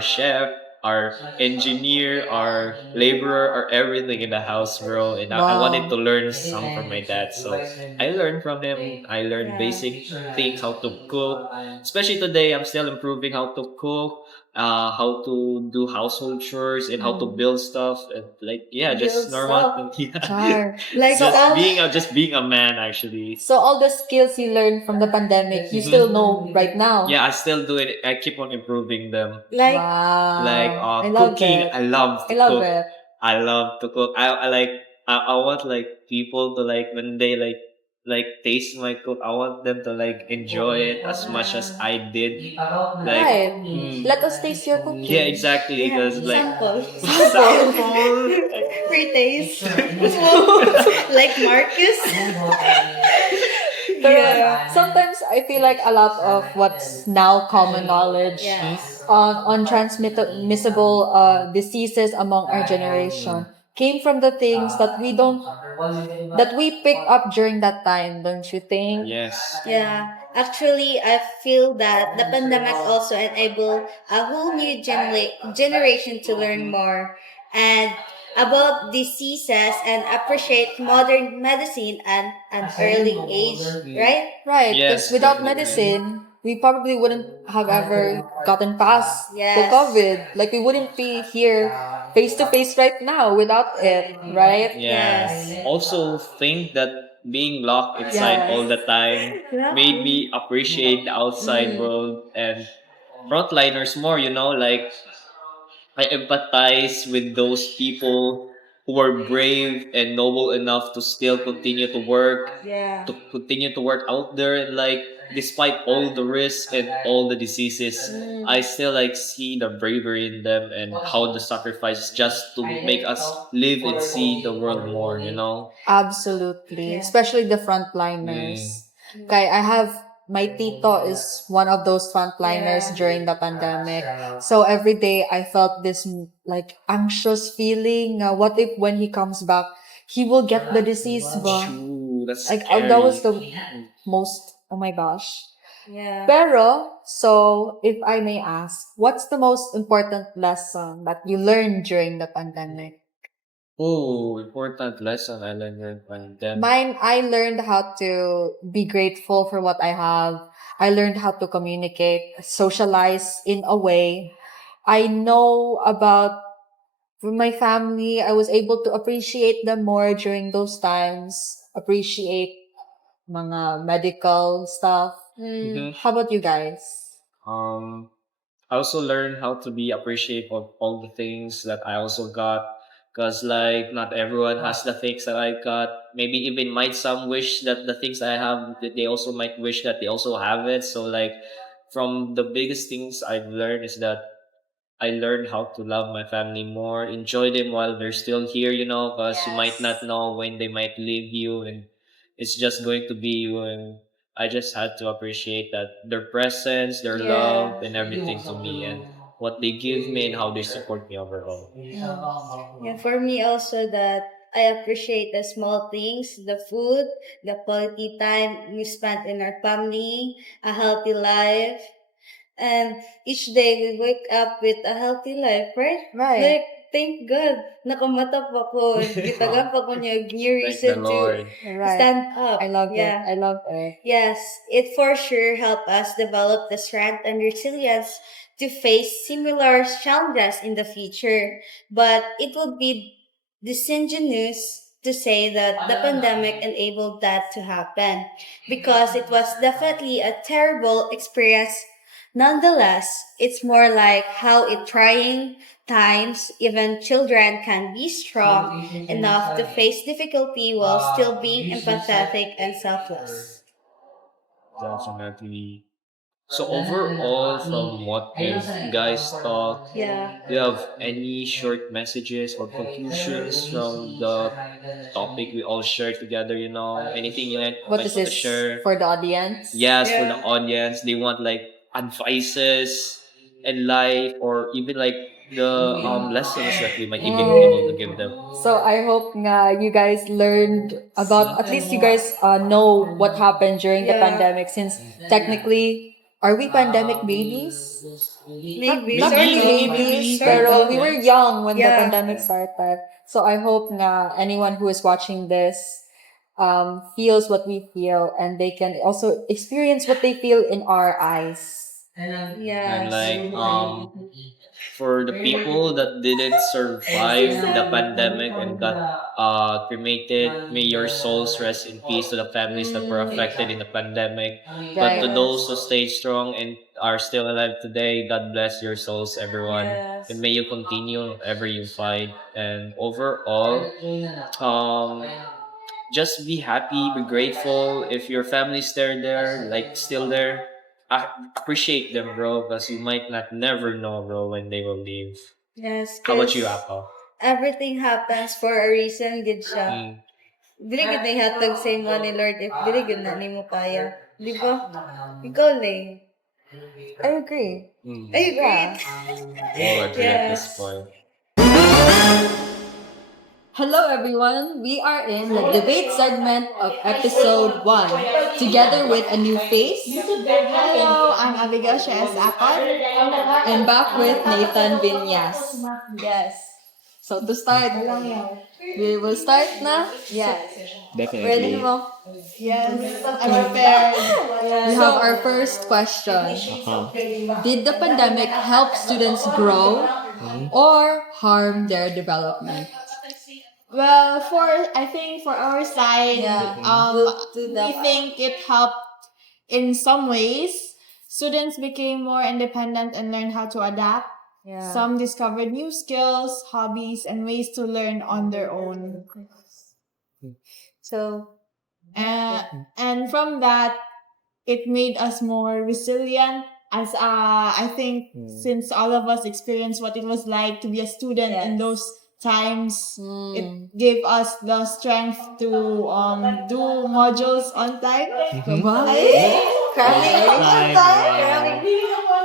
chef, our engineer, our laborer, our everything in the house, bro. And I wanted to Wow. learn some from my dad, so I learned from him. I learned Yeah. basic things, how to cook. Especially today, I'm still improving how to cook, how to do household chores, and how to Mm. build stuff. And like yeah, Build just normal. stuff. Yeah. Char. Like So all Just being a man actually. so all the skills you learned from the pandemic, you still know right now. Yeah, I still do it. I keep on improving them. like Like Wow. I love cooking, it. I love I to love cook. it. I love to cook. I like I want like people to like when they like taste my cook. I want them to like enjoy it as much as I did. Like Right. mm, Let us taste your cooking. yeah, exactly. yeah, Because like sample. sample. Free taste. Like Marcus. Pero Yeah. sometimes I feel like a lot of what's now common knowledge Yes. on transmissible diseases among our generation came from the things that we picked up during that time, don't you think? Yes. Yeah, actually, I feel that the pandemic also enabled a whole new generation to learn more and about diseases and appreciate modern medicine at an early age, right? Right, because Yes, without definitely. medicine, we probably wouldn't have ever gotten past the Yes. COVID. Like we wouldn't be here face to face right now without it, right? Yeah. Yes. Also think that being locked inside all the time made me appreciate the outside world and frontliners more, you know, like I empathize with those people who are brave and noble enough to still continue to work, Yeah. to continue to work out there, and like despite all the risks and all the diseases, I still like see the bravery in them and how the sacrifice just to make us live and see the world more, you know. Absolutely, Yeah. especially the frontliners. Okay, I have my tito is one of those frontliners Yeah. during the pandemic. So every day I felt this like anxious feeling. What if when he comes back, he will get the disease ba? True, that's Like scary. that was the most. Oh my gosh. Yeah. Pero, so if I may ask, what's the most important lesson that you learned during the pandemic? Oh, important lesson I learned during pandemic. Mine, I learned how to be grateful for what I have. I learned how to communicate, socialize in a way. I know about my family. I was able to appreciate them more during those times. Appreciate mga medical stuff. Mhm. How about you guys? Um, I also learned how to be appreciative of all the things that I also got. Cause like not everyone has the things that I got. Maybe even might some wish that the things I have that they also might wish that they also have it. So like from the biggest things I've learned is that I learned how to love my family more, enjoy them while they're still here, you know, because you might not know when they might leave you and it's just going to be you. And I just had to appreciate that their presence, their Yeah. love, and everything to me, and what they give me and how they support me overall. Yeah, for me also that I appreciate the small things, the food, the quality time we spent in our family, a healthy life, and each day we wake up with a healthy life, right? Right. Like, thank God, nakamata pa ko, gitagan pa ko niya new Thank the reason to Lord. Right. stand up. I love it. Yeah. I love it. Yes, it for sure helped us develop the strength and resilience to face similar challenges in the future. But it would be disingenuous to say that the pandemic enabled that to happen because it was definitely a terrible experience. Nonetheless, it's more like how in trying times, even children can be strong enough to face difficulty while still being empathetic and selfless. Definitely. So overall, from what you guys talk, Yeah. do you have any short messages or conclusions from the topic we all shared together? You know, anything you like What is to this share? for the audience? Yes, for the Yeah. audience, they want like advices in life or even like the lessons that we might be able to give them. So I hope nga you guys learned about, at least you guys know what happened during the Yeah. pandemic, since technically, are we pandemic babies? Maybe. Not really babies, pero we were young when the Yeah. pandemic started. So I hope nga anyone who is watching this feels what we feel, and they can also experience what they feel in our eyes. Yeah. And like for the people that didn't survive the pandemic and got cremated, may your souls rest in peace to the families that were affected in the pandemic. But to Right. those who stayed strong and are still alive today, God bless your souls, everyone. Yes. And may you continue whatever you fight. And overall, um, just be happy, be grateful. If your family's still there, appreciate them, bro, because you might not never know, bro, when they will leave. Yes. How about you, 'cause Apple? Everything happens for a reason, good siya. Mm. Dili gud na hatag sa imo ni Lord if dili gud na nimo kaya. Di ba? Ikaw lang. I agree. Ay, great. All agree at this Yes. point. Hello, everyone. We are in the debate segment of episode 1, together with a new face, Hello, I'm Abigail Shes Akon. and back with Nathan Vinyas. Yes. So to start, we will start na. Yes. Ready Definitely. mo? Yes, I'm prepared. We have our first question. Did the pandemic help students grow or harm their development? Well, I think for our side, Yeah. We'll do we that. think it helped in some ways. Students became more independent and learned how to adapt. Yeah. Some discovered new skills, hobbies, and ways to learn on their own. So, And from that, it made us more resilient. As I think, since all of us experienced what it was like to be a student in Yes. those times, it gave us the strength to do modules on time. cramming on time.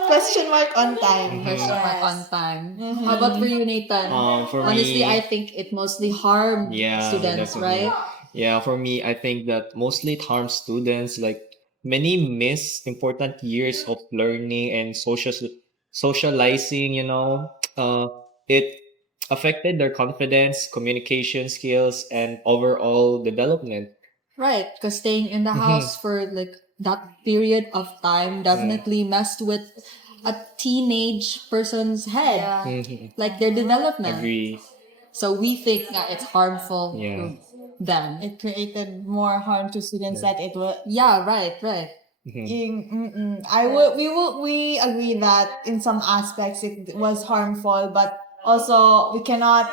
Question mark on time. Question mark Yes. on time. How about for you, Nathan? For Honestly, me, I think it mostly harmed Yeah, students, definitely. right? yeah, for me, I think that mostly it harms students. Like many miss important years of learning and socializing. It affected their confidence, communication skills, and overall development. Right, because staying in the house for like that period of time definitely messed with a teenage person's head, Yeah. like their development. Agree. So we think that it's harmful Yeah. to them. It created more harm to students that it was. Yeah, right. We agree that in some aspects it was harmful, but also we cannot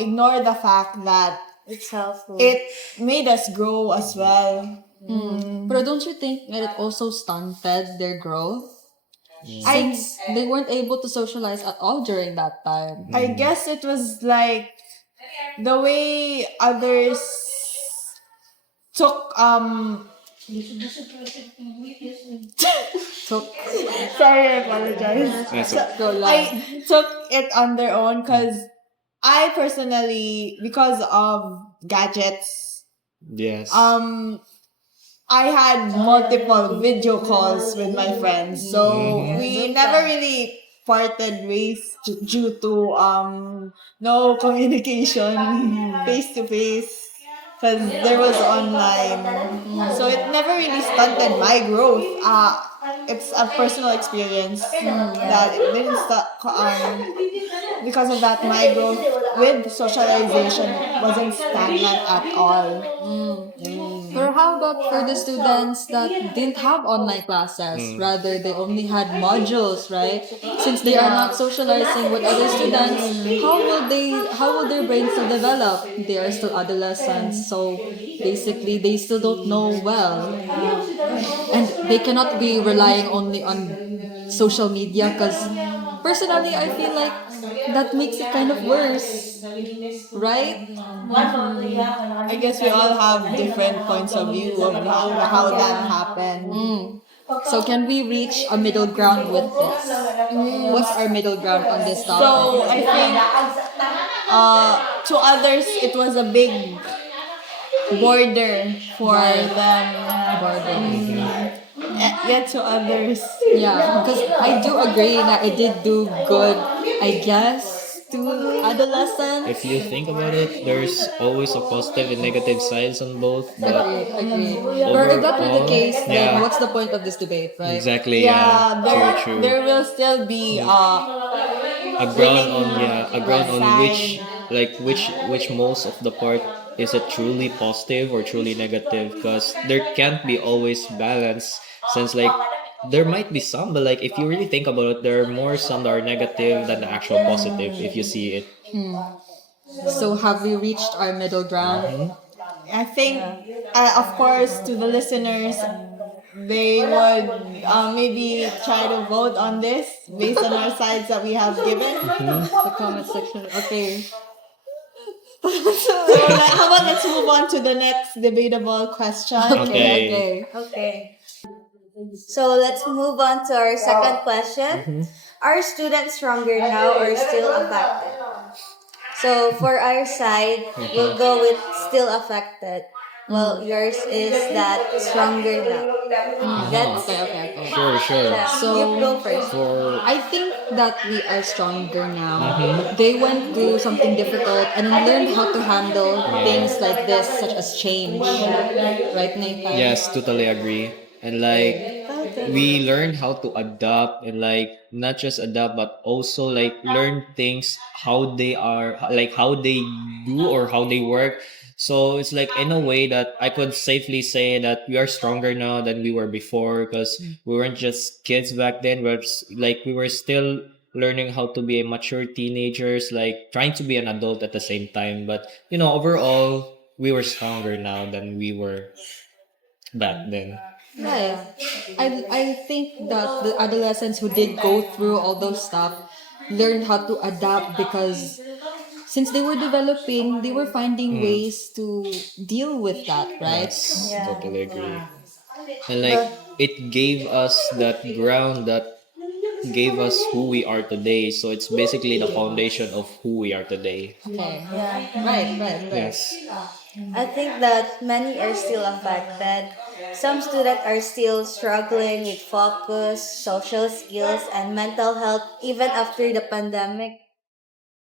ignore the fact that It's helpful. it made us grow as well. But don't you think that it also stunted their growth? I Since they weren't able to socialize at all during that time. I guess it was like the way others took So, sorry, I apologize. That's go lang. I took it on their own because I personally, because of gadgets, Yes. I had multiple video calls with my friends, so we never really parted ways due to no communication face to face because there was online, so it never really stunted my growth. It's a personal experience that it didn't start because of that. My growth with socialization wasn't stagnant at all. But how about for the students that didn't have online classes? Rather, they only had modules, right? Since they are not socializing with other students, how will their brains still develop? They are still adolescents, so basically they still don't know well. And they cannot be relying only on social media because personally I feel like that makes it kind of worse. Right? I guess we all have different points of view of how that happened. So can we reach a middle ground with this? What's our middle ground on this topic? So I think to others it was a big border for them. Yet to others, Yeah, because I do agree that it did do good, I guess, to adolescents. If you think about it, there's always a positive and negative sides on both. But Agree. But if that were the overall, case, then yeah. what's the point of this debate, right? exactly, yeah, yeah, true. there will still be A ground on a ground on which most of the part is it truly positive or truly negative, because there can't be always balance, since like there might be some, but like if you really think about it, there are more some that are negative than the actual positive if you see it. So have we reached our middle ground? I think, of course, to the listeners, they would maybe try to vote on this based on our sides that we have given. The comment section. Okay. How about let's move on to the next debatable question. Okay. Okay. So let's move on to our second question. Are students stronger now or still affected? So for our side, we'll go with still affected. Well, yours is that stronger now. That's Okay. Sure. So- you go first. For I think that we are stronger now. They went through something difficult and learned how to handle things like this, such as change. Right, Nathan? yes, totally agree. And like we learn how to adapt, and like not just adapt but also like learn things how they are, like how they do or how they work. So it's like in a way that I could safely say that we are stronger now than we were before, because we weren't just kids back then. Like we were still learning how to be a mature teenagers, like trying to be an adult at the same time. But overall we were stronger now than we were back then. Yeah. I think that the adolescents who did go through all those stuff learned how to adapt, because since they were developing, they were finding ways to deal with that, right? Yes, totally agree. And like it gave us that ground that gave us who we are today. So it's basically the foundation of who we are today. Okay. Right. Yes. I think that many are still affected. Some students are still struggling with focus, social skills, and mental health even after the pandemic.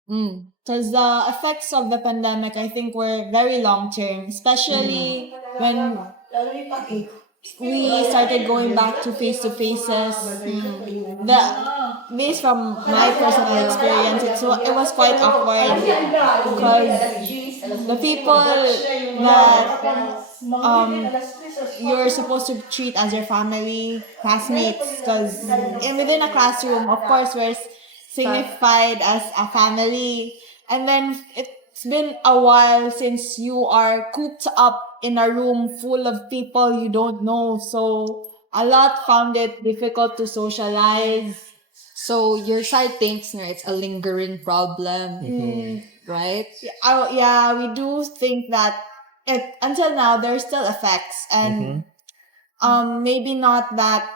Because the effects of the pandemic, I think, were very long term, especially when we started going back to face faces. The based from my personal experience, it was quite awkward because the people that you're supposed to treat as your family, classmates, because within a classroom, of course, we're signified as a family. And then it's been a while since you are cooped up in a room full of people you don't know. So a lot found it difficult to socialize. So your side thinks na it's a lingering problem, right? Yeah, we do think that until now there's still effects, and maybe not that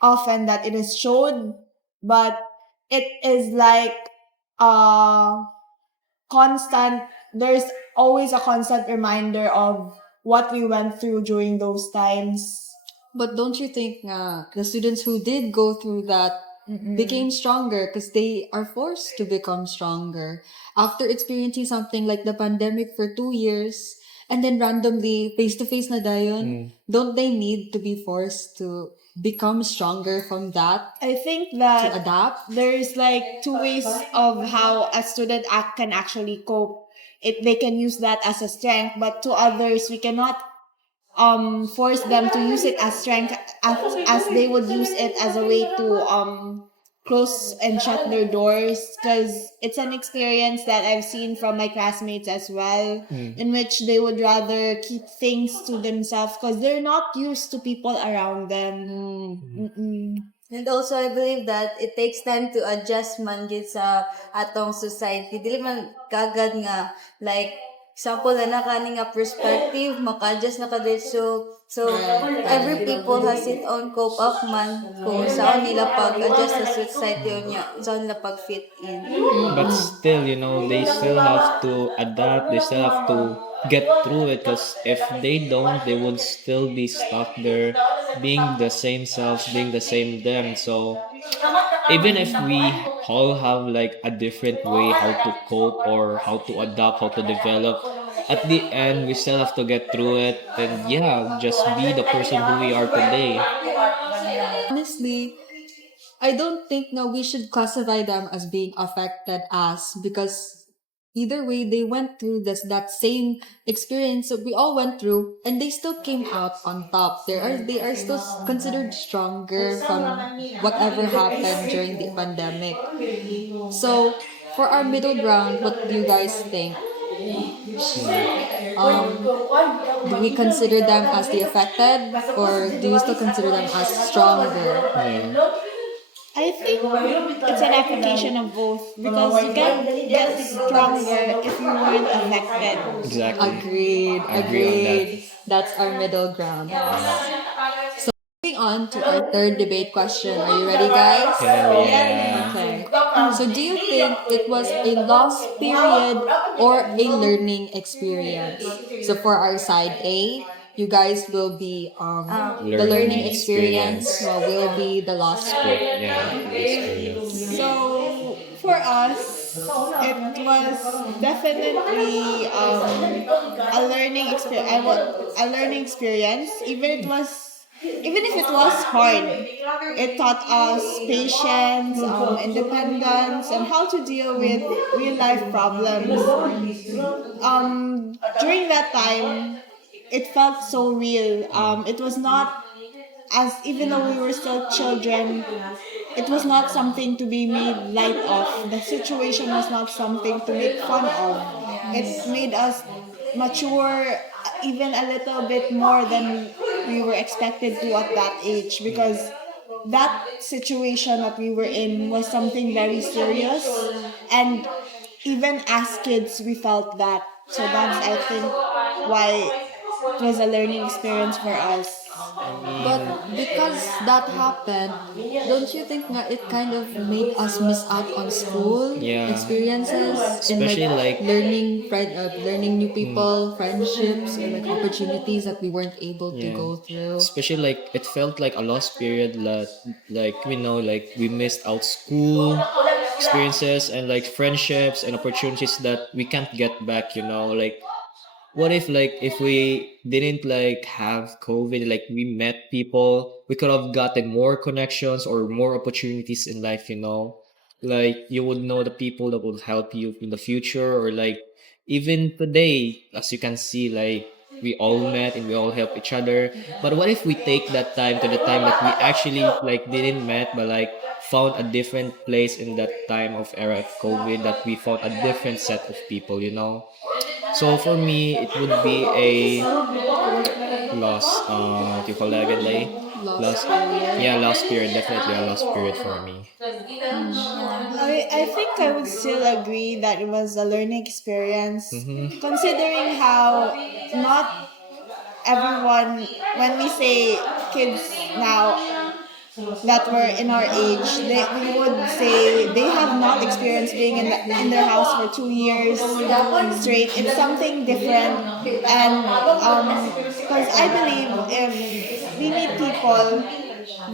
often that it is showed, but it is like constant. There's always a constant reminder of what we went through during those times. But don't you think the students who did go through that became stronger because they are forced to become stronger after experiencing something like the pandemic for 2 years, and then randomly face to face na dayon? Don't they need to be forced to become stronger from that, I think to that adapt? there's like two ways of how a student can actually cope. They can use that as a strength, but to others we cannot force them to use it as strength as they would use it as a way to close and shut their doors, because it's an experience that I've seen from my classmates as well, in which they would rather keep things to themselves because they're not used to people around them. And also, I believe that it takes time to adjust man gid sa atong society. Dili man kagad nga, like, example na nakaning nga perspective, maka-adjust na ka so every people has its own cope up man kung saan nila pag-adjust sa society o niya, saan nila pag-fit in. But still, you know, they still have to adapt, they still have to get through it, because if they don't, they would still be stuck there being the same selves, being the same them. So even if we all have like a different way how to cope or how to adapt, how to develop, at the end we still have to get through it and yeah, just be the person who we are today. Honestly, I don't think now we should classify them as being affected as, because either way they went through that same experience that we all went through, and they still came out on top. They are still considered stronger from whatever happened during the pandemic. So for our middle ground, what do you guys think? Do we consider them as the affected, or do you still consider them as stronger? Yeah, I think it's an application of both because you can get stronger if you weren't affected. exactly. Agreed. Agree on that. Agreed. That's our middle ground. So moving on to our third debate question. Are you ready, guys? Hell yeah. Okay. So do you think it was a lost period or a learning experience? So for our side A, you guys will be the learning Learning experience, experience. while we'll be the lost period. Yeah, experience. So for us, it was definitely a learning experience. A learning experience, even if it was hard. It taught us patience, independence, and how to deal with real life problems. During that time, it felt so real. It was not as even though we were still children, it was not something to be made light of. The situation was not something to make fun of. It made us mature even a little bit more than we were expected to at that age, because that situation that we were in was something very serious, and even as kids we felt that. So that's, I think, why it was a learning experience for us. But because that happened, don't you think that it kind of made us miss out on school Yeah. experiences, Especially and like- learning new people, friendships, or like opportunities that we weren't able to Yeah. go through? Especially like it felt like a lost period that like we know like we missed out school experiences and like friendships and opportunities that we can't get back, you know, like what if we didn't like have COVID, like we met people, we could have gotten more connections or more opportunities in life, you know, like you would know the people that will help you in the future, or like even today, as you can see, like we all met and we all help each other. But what if we take that time to the time that we actually like didn't met, but like found a different place in that time of era of COVID, that we found a different set of people, you know. So for me, it would be a lost, what do you call that again, Lay? Lost period. Yeah, lost period. Definitely a lost period for me. I think I would still agree that it was a learning experience, considering how not everyone, when we say kids now that were in our age, we would say they have not experienced being in their house for 2 years straight. It's something different, and because I believe if we meet people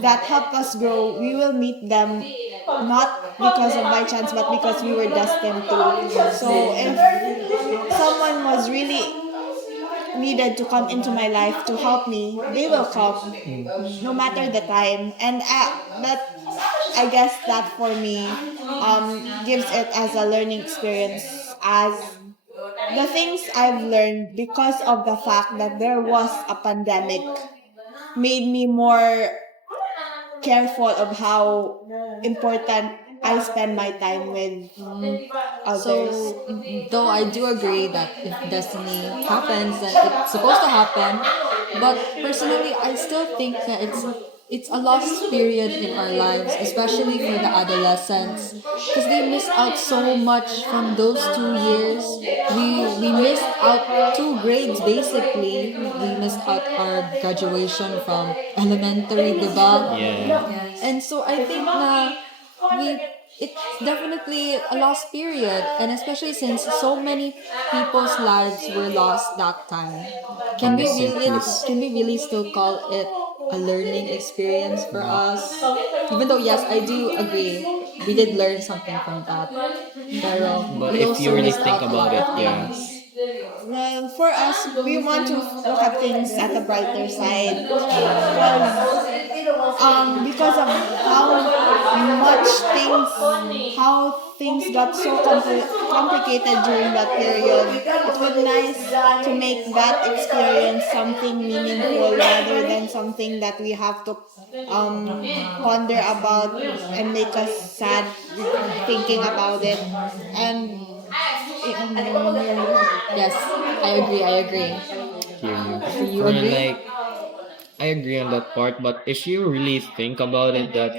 that help us grow, we will meet them not because of by chance, but because we were destined to. So if someone was really needed to come into my life to help me, they will come, no matter the time. And that, I guess that for me gives it as a learning experience, as the things I've learned because of the fact that there was a pandemic made me more careful of how important I spend my time with others. So, though I do agree that if destiny happens, then it's supposed to happen. But personally, I still think that it's it's a lost period in our lives, especially for the adolescents, because they miss out so much from those 2 years. We missed out 2 grades basically. We missed out our graduation from elementary, diba? Yeah. And so I think na we it's definitely a lost period, and especially since so many people's lives were lost that time. Can we really still call it a learning experience for us? Even though yes, I do agree. We did learn something from that. Pero But we if also you really missed think out a lot about it, of yeah. things. Well, for us, we want to look at things at the brighter side. Because of how things got so complicated during that period, it would be nice to make that experience something meaningful rather than something that we have to ponder about and make us sad thinking about it. And Yes, I agree. I agree. Hear you. Do you For agree? like, I agree on that part, but if you really think about it, that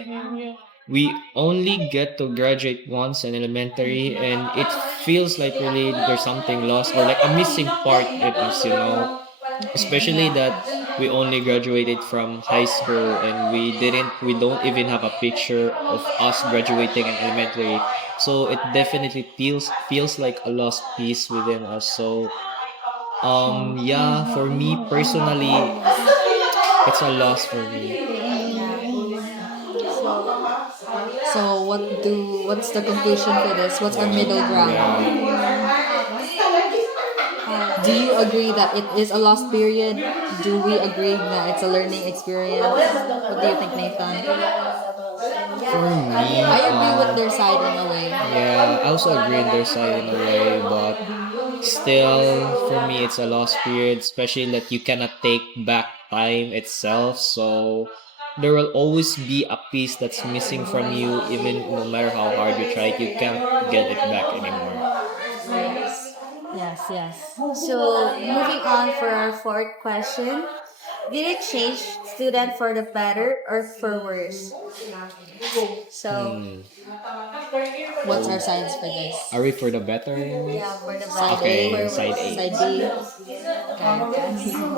we only get to graduate once in elementary, and it feels like really there's something lost or like a missing part in us, you know. Especially that we only graduated from high school and we don't even have a picture of us graduating in elementary. So it definitely feels like a lost piece within us. So yeah, for me personally, it's a loss for me. So what's the conclusion for this? What's our middle ground? Do you agree that it is a lost period? Do we agree that it's a learning experience? What do you think, Nathan? For me, I agree with their side in a way. yeah, I also agree on their side in a way, but still, for me, it's a lost period, especially that you cannot take back time itself. So there will always be a piece that's missing from you, even no matter how hard you try, you can't get it back anymore. Yes, yes. So, moving on for our fourth question. Did it change student for the better or for worse? So, Hmm. What's our sides for this? Are we for the better? yeah, for the Side better. Okay, A, side A. side B.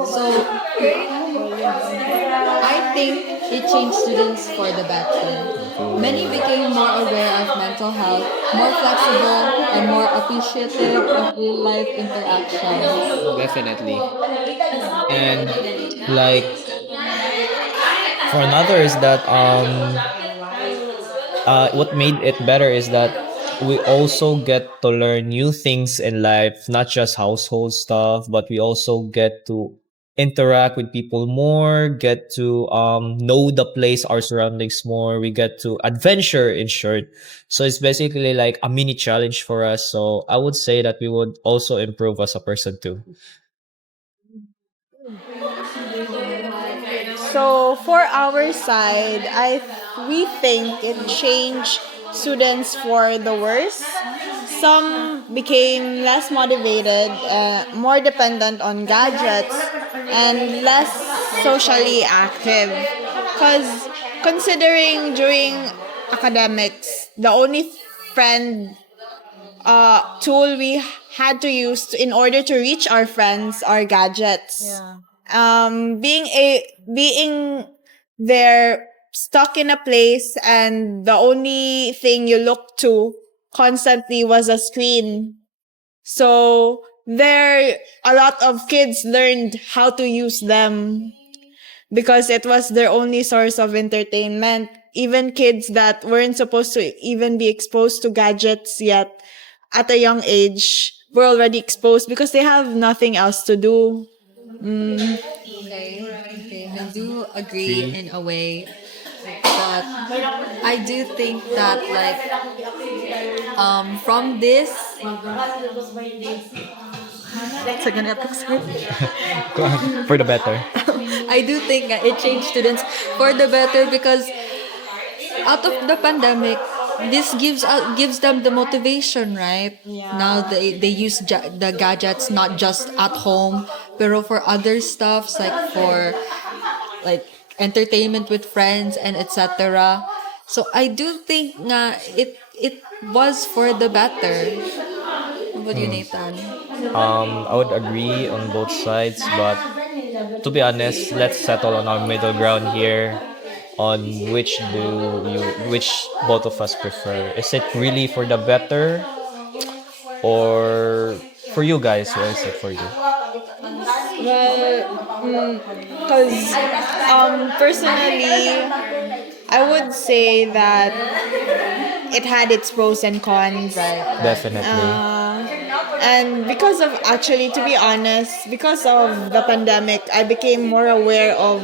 So I think it changed students for the better. Many became more aware of mental health, more flexible, and more appreciative of real life interactions. Definitely. And like for another is that what made it better is that we also get to learn new things in life, not just household stuff, but we also get to interact with people more, get to know the place, our surroundings more. We get to adventure in short. So it's basically like a mini challenge for us. So I would say that we would also improve as a person too. so for our side, we think it changed students for the worse. Some became less motivated, more dependent on gadgets, and less socially active. Because considering during academics, the only friend tool we had to use in order to reach our friends are gadgets. Being there stuck in a place and the only thing you look to constantly was a screen. So there a lot of kids learned how to use them because it was their only source of entertainment. Even kids that weren't supposed to even be exposed to gadgets yet at a young age were already exposed because they have nothing else to do. Okay, okay, I do agree in a way, but I do think that from this second episode, For the better. I do think that it changed students for the better because out of the pandemic, this gives them the motivation, right? Now they use the gadgets not just at home, pero for other stuffs like for like entertainment with friends, and etc. So I do think nga it was for the better. What do you, Nathan? I would agree on both sides, but to be honest, let's settle on our middle ground here on which both of us prefer. Is it really for the better or for you guys? Or is it for you? Well, because personally, I would say that it had its pros and cons. Definitely. And because of, actually, to be honest, because of the pandemic, I became more aware of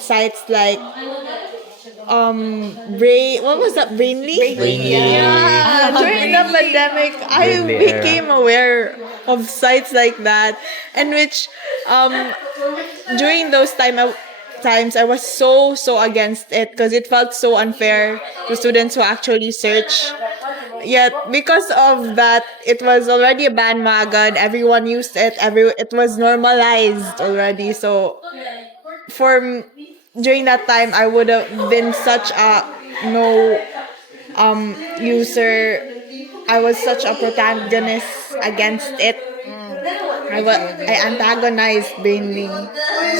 sites like Brain, what was that, Brainly? Yeah, during the pandemic, I Brainly era. became aware of sites like that, and which during those times I was so against it because it felt so unfair to students who actually search. Yet because of that, it was already a bandwagon. Everyone used it. It was normalized already. So during that time, I would have been such a no user. I was such a protagonist against it. I antagonized mainly.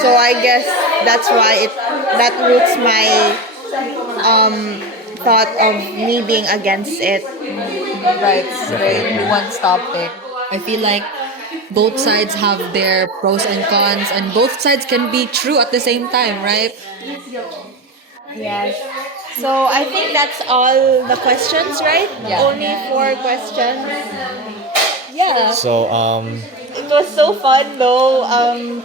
So I guess that's why that roots my thought of me being against it. Right, it's a very nuanced topic. I feel like both sides have their pros and cons, and both sides can be true at the same time, right? Yes. So I think that's all the questions, right? Yeah. Only 4 questions. Yeah. So It was so fun though,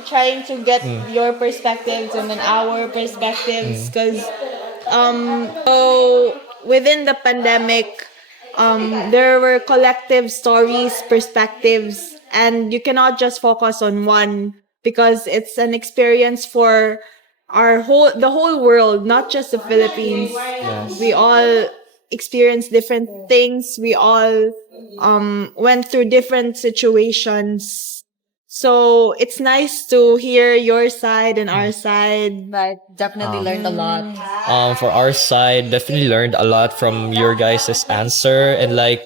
trying to get your perspectives and then our perspectives, because so within the pandemic, there were collective stories, perspectives, and you cannot just focus on one because it's an experience for the whole world, not just the Philippines. yes. We all experienced different things. We all went through different situations. So it's nice to hear your side and our side. Right, definitely learned a lot. For our side, definitely learned a lot from your guys' answer, and like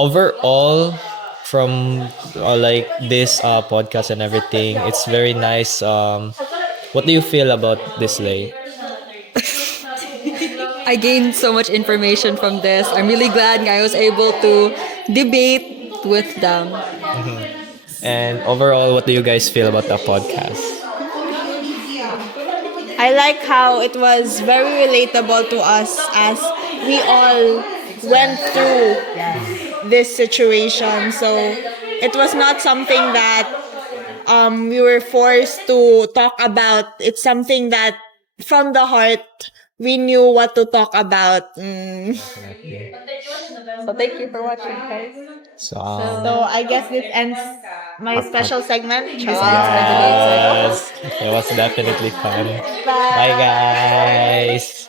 overall from like this podcast and everything, it's very nice. What do you feel about this, Lay? I gained so much information from this. I'm really glad I was able to debate with them. And overall, what do you guys feel about the podcast? I like how it was very relatable to us as we all went through this situation. So it was not something that we were forced to talk about. It's something that from the heart we knew what to talk about. So thank you for watching, guys. So, So I guess this ends my special segment. yes, it was definitely fun. Bye, guys.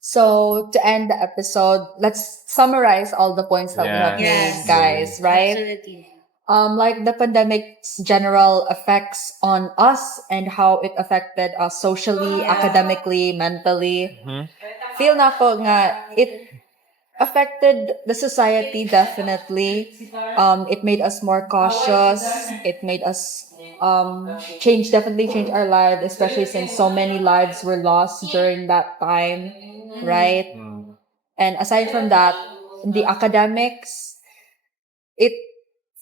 So to end the episode, let's summarize all the points that we have Yes. made, guys, right? Absolutely. Like the pandemic's general effects on us and how it affected us socially, academically, mentally. Feel na ko nga it affected the society definitely. It made us more cautious. It made us definitely change our lives, especially since so many lives were lost during that time, right? And aside from that, the academics, it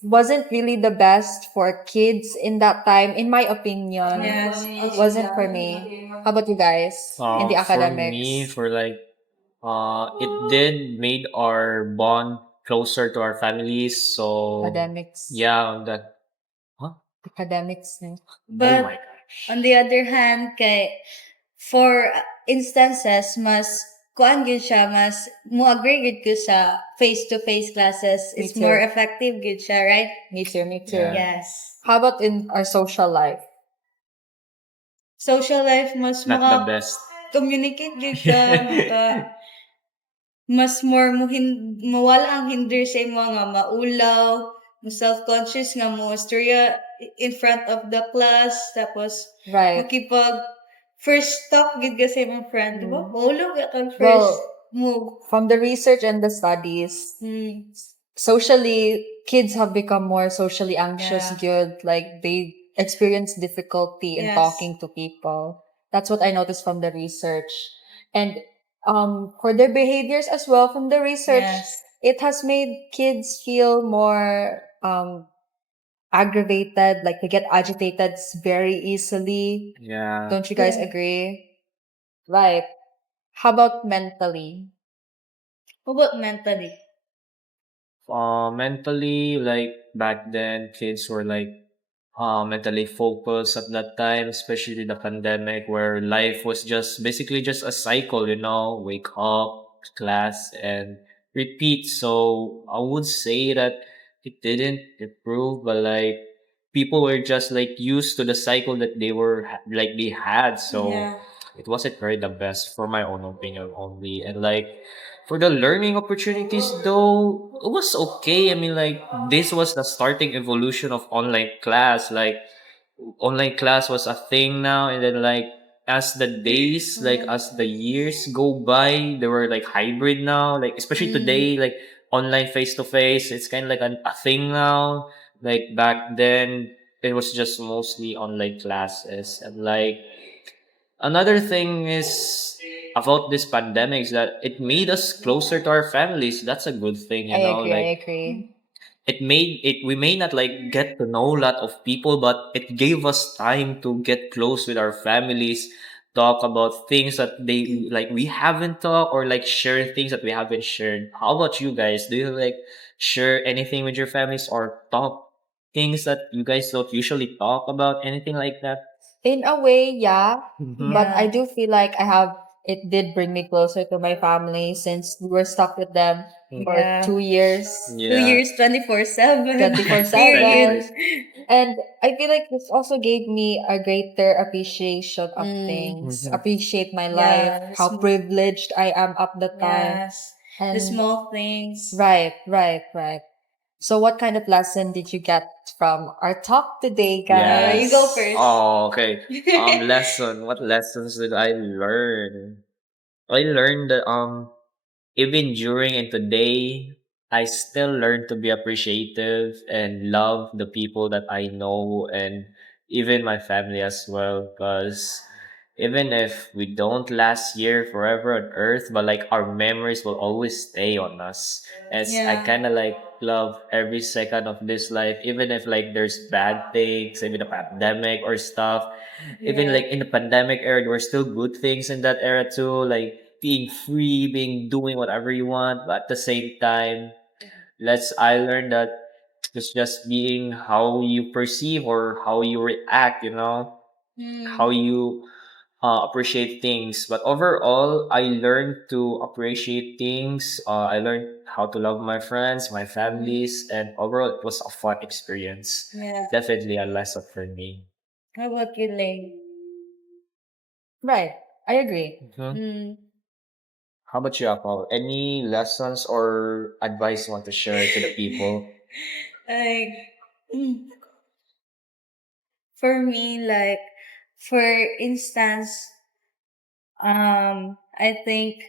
wasn't really the best for kids in that time, in my opinion. Yes. It wasn't for me. How about you guys in the academics? For me, for like, it did made our bond closer to our families. So Academics. yeah, that. Academics. Oh But my gosh. on the other hand, for instances, mas kuan gyud siya, mas mo agree gyud ko sa face-to-face classes. Me It's too. more effective gyud siya, right? Me too, me too. Yeah. Yes. How about in our social life? Social life, mas Not the best. communicate gyud ka, mas more mawala ang hinder sa imo nga maulaw, self-conscious nga mo istorya in front of the class, tapos Right. makipag first talk gid ka sa imong friend, di ba? Mahulog ka kang Well, first move. from the research and the studies, socially, kids have become more socially anxious, Yeah. good. Like, they experience difficulty in Yes. talking to people. That's what I noticed from the research. And for their behaviors as well, from the research, Yes. it has made kids feel more aggravated, like they get agitated very easily. Yeah. Don't you guys agree? Right. How about mentally? How about mentally? Mentally, like back then, kids were like mentally focused at that time, especially the pandemic, where life was just basically just a cycle, wake up, class, and repeat. So I would say that it didn't improve, but like people were just like used to the cycle that like they had. So Yeah. it wasn't very the best for my own opinion only. And like for the learning opportunities though, it was okay. I mean like this was the starting evolution of online class. Like online class was a thing now, and then like as the days, like as the years go by, they were like hybrid now. Like especially today, like online face to face, it's kind of like a thing now. Like back then, it was just mostly online classes, and like another thing is about this pandemic is that it made us closer to our families. That's a good thing, I agree. I Like agree. it made it we may not like get to know a lot of people, but it gave us time to get close with our families, talk about things that they like we haven't talked, or like share things that we haven't shared. How about you guys? Do you like share anything with your families, or talk things that you guys don't usually talk about, anything like that? In a way, yeah. But Yeah. I do feel like it did bring me closer to my family since we were stuck with them for Yeah. 2 years, 2 years, 24/7. 24/7. Period. And I feel like this also gave me a greater appreciation of Mm. things, Mhm. appreciate my Yeah, life, how privileged I am at the time. Yes. And The small things. right, right, right. So what kind of lesson did you get from our talk today, Yeah, guys? you go first. Oh, okay. Lesson. What lessons did I learn? I learned that even during and today, I still learn to be appreciative and love the people that I know, and even my family as well. Because even if we don't last here forever on earth, but like our memories will always stay on us. As I Yeah. kind of like love every second of this life, even if like there's bad things, even the pandemic or stuff. Even like in the pandemic era, there were still good things in that era too, like being free, being doing whatever you want. But at the same time, I learned that it's just being how you perceive or how you react, how you appreciate things. But overall, I learned to appreciate things. I learned how to love my friends, my families, and overall, it was a fun experience. Yeah. Definitely a lesson for me. How about you, Lay? Right. I agree. Mm. How about you, Apple? Any lessons or advice you want to share to the people? Like, mm, for me, like, for instance, I think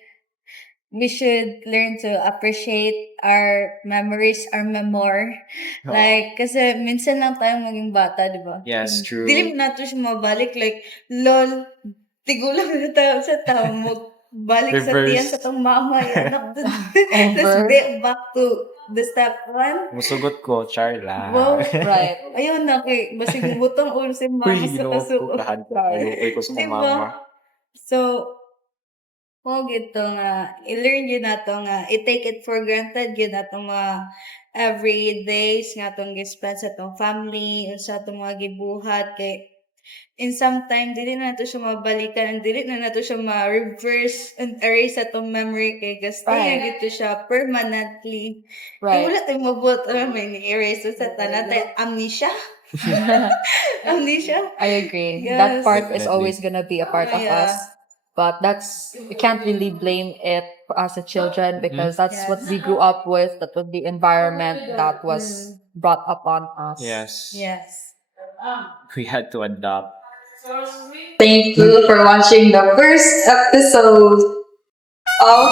we should learn to appreciate our memories, our memoir. Like, kasi minsan lang tayong maging bata, di ba? Yes, true. Dili mo nato siya mabalik. Like, lol, tigulang na tayo sa tao mo. Balik sa Reverse. tiyan sa tong mama. Anak. Tapos, back to the step one. Musugot ko, Charla. Wow. Right. Ayun na, kay, basig butang ulo si mama Uy, sa ginawa ko kasuot. kahad ko ko sa Di mama. ba? So, mo gito nga, i-learn yun na to nga, i-take it for granted yun na to mga everydays nga tong gispend sa tong family, sa tong mga gibuhat, kay in some time, dili na nato siya mabalikan, and dili na nato siya ma-reverse and erase sa tong memory, kay gastay Right. na gito siya permanently. Kay Right. wala tayong mabuot, may ni-erase sa tanan, tayo amnesia. Amnesia. I agree. Yes. That part is Definitely. always gonna be a part of Yeah. us. But we can't really blame it as a children because that's what we grew up with. That was the environment that was brought up on us. Yes. Yes. We had to adopt. Thank you for watching the first episode of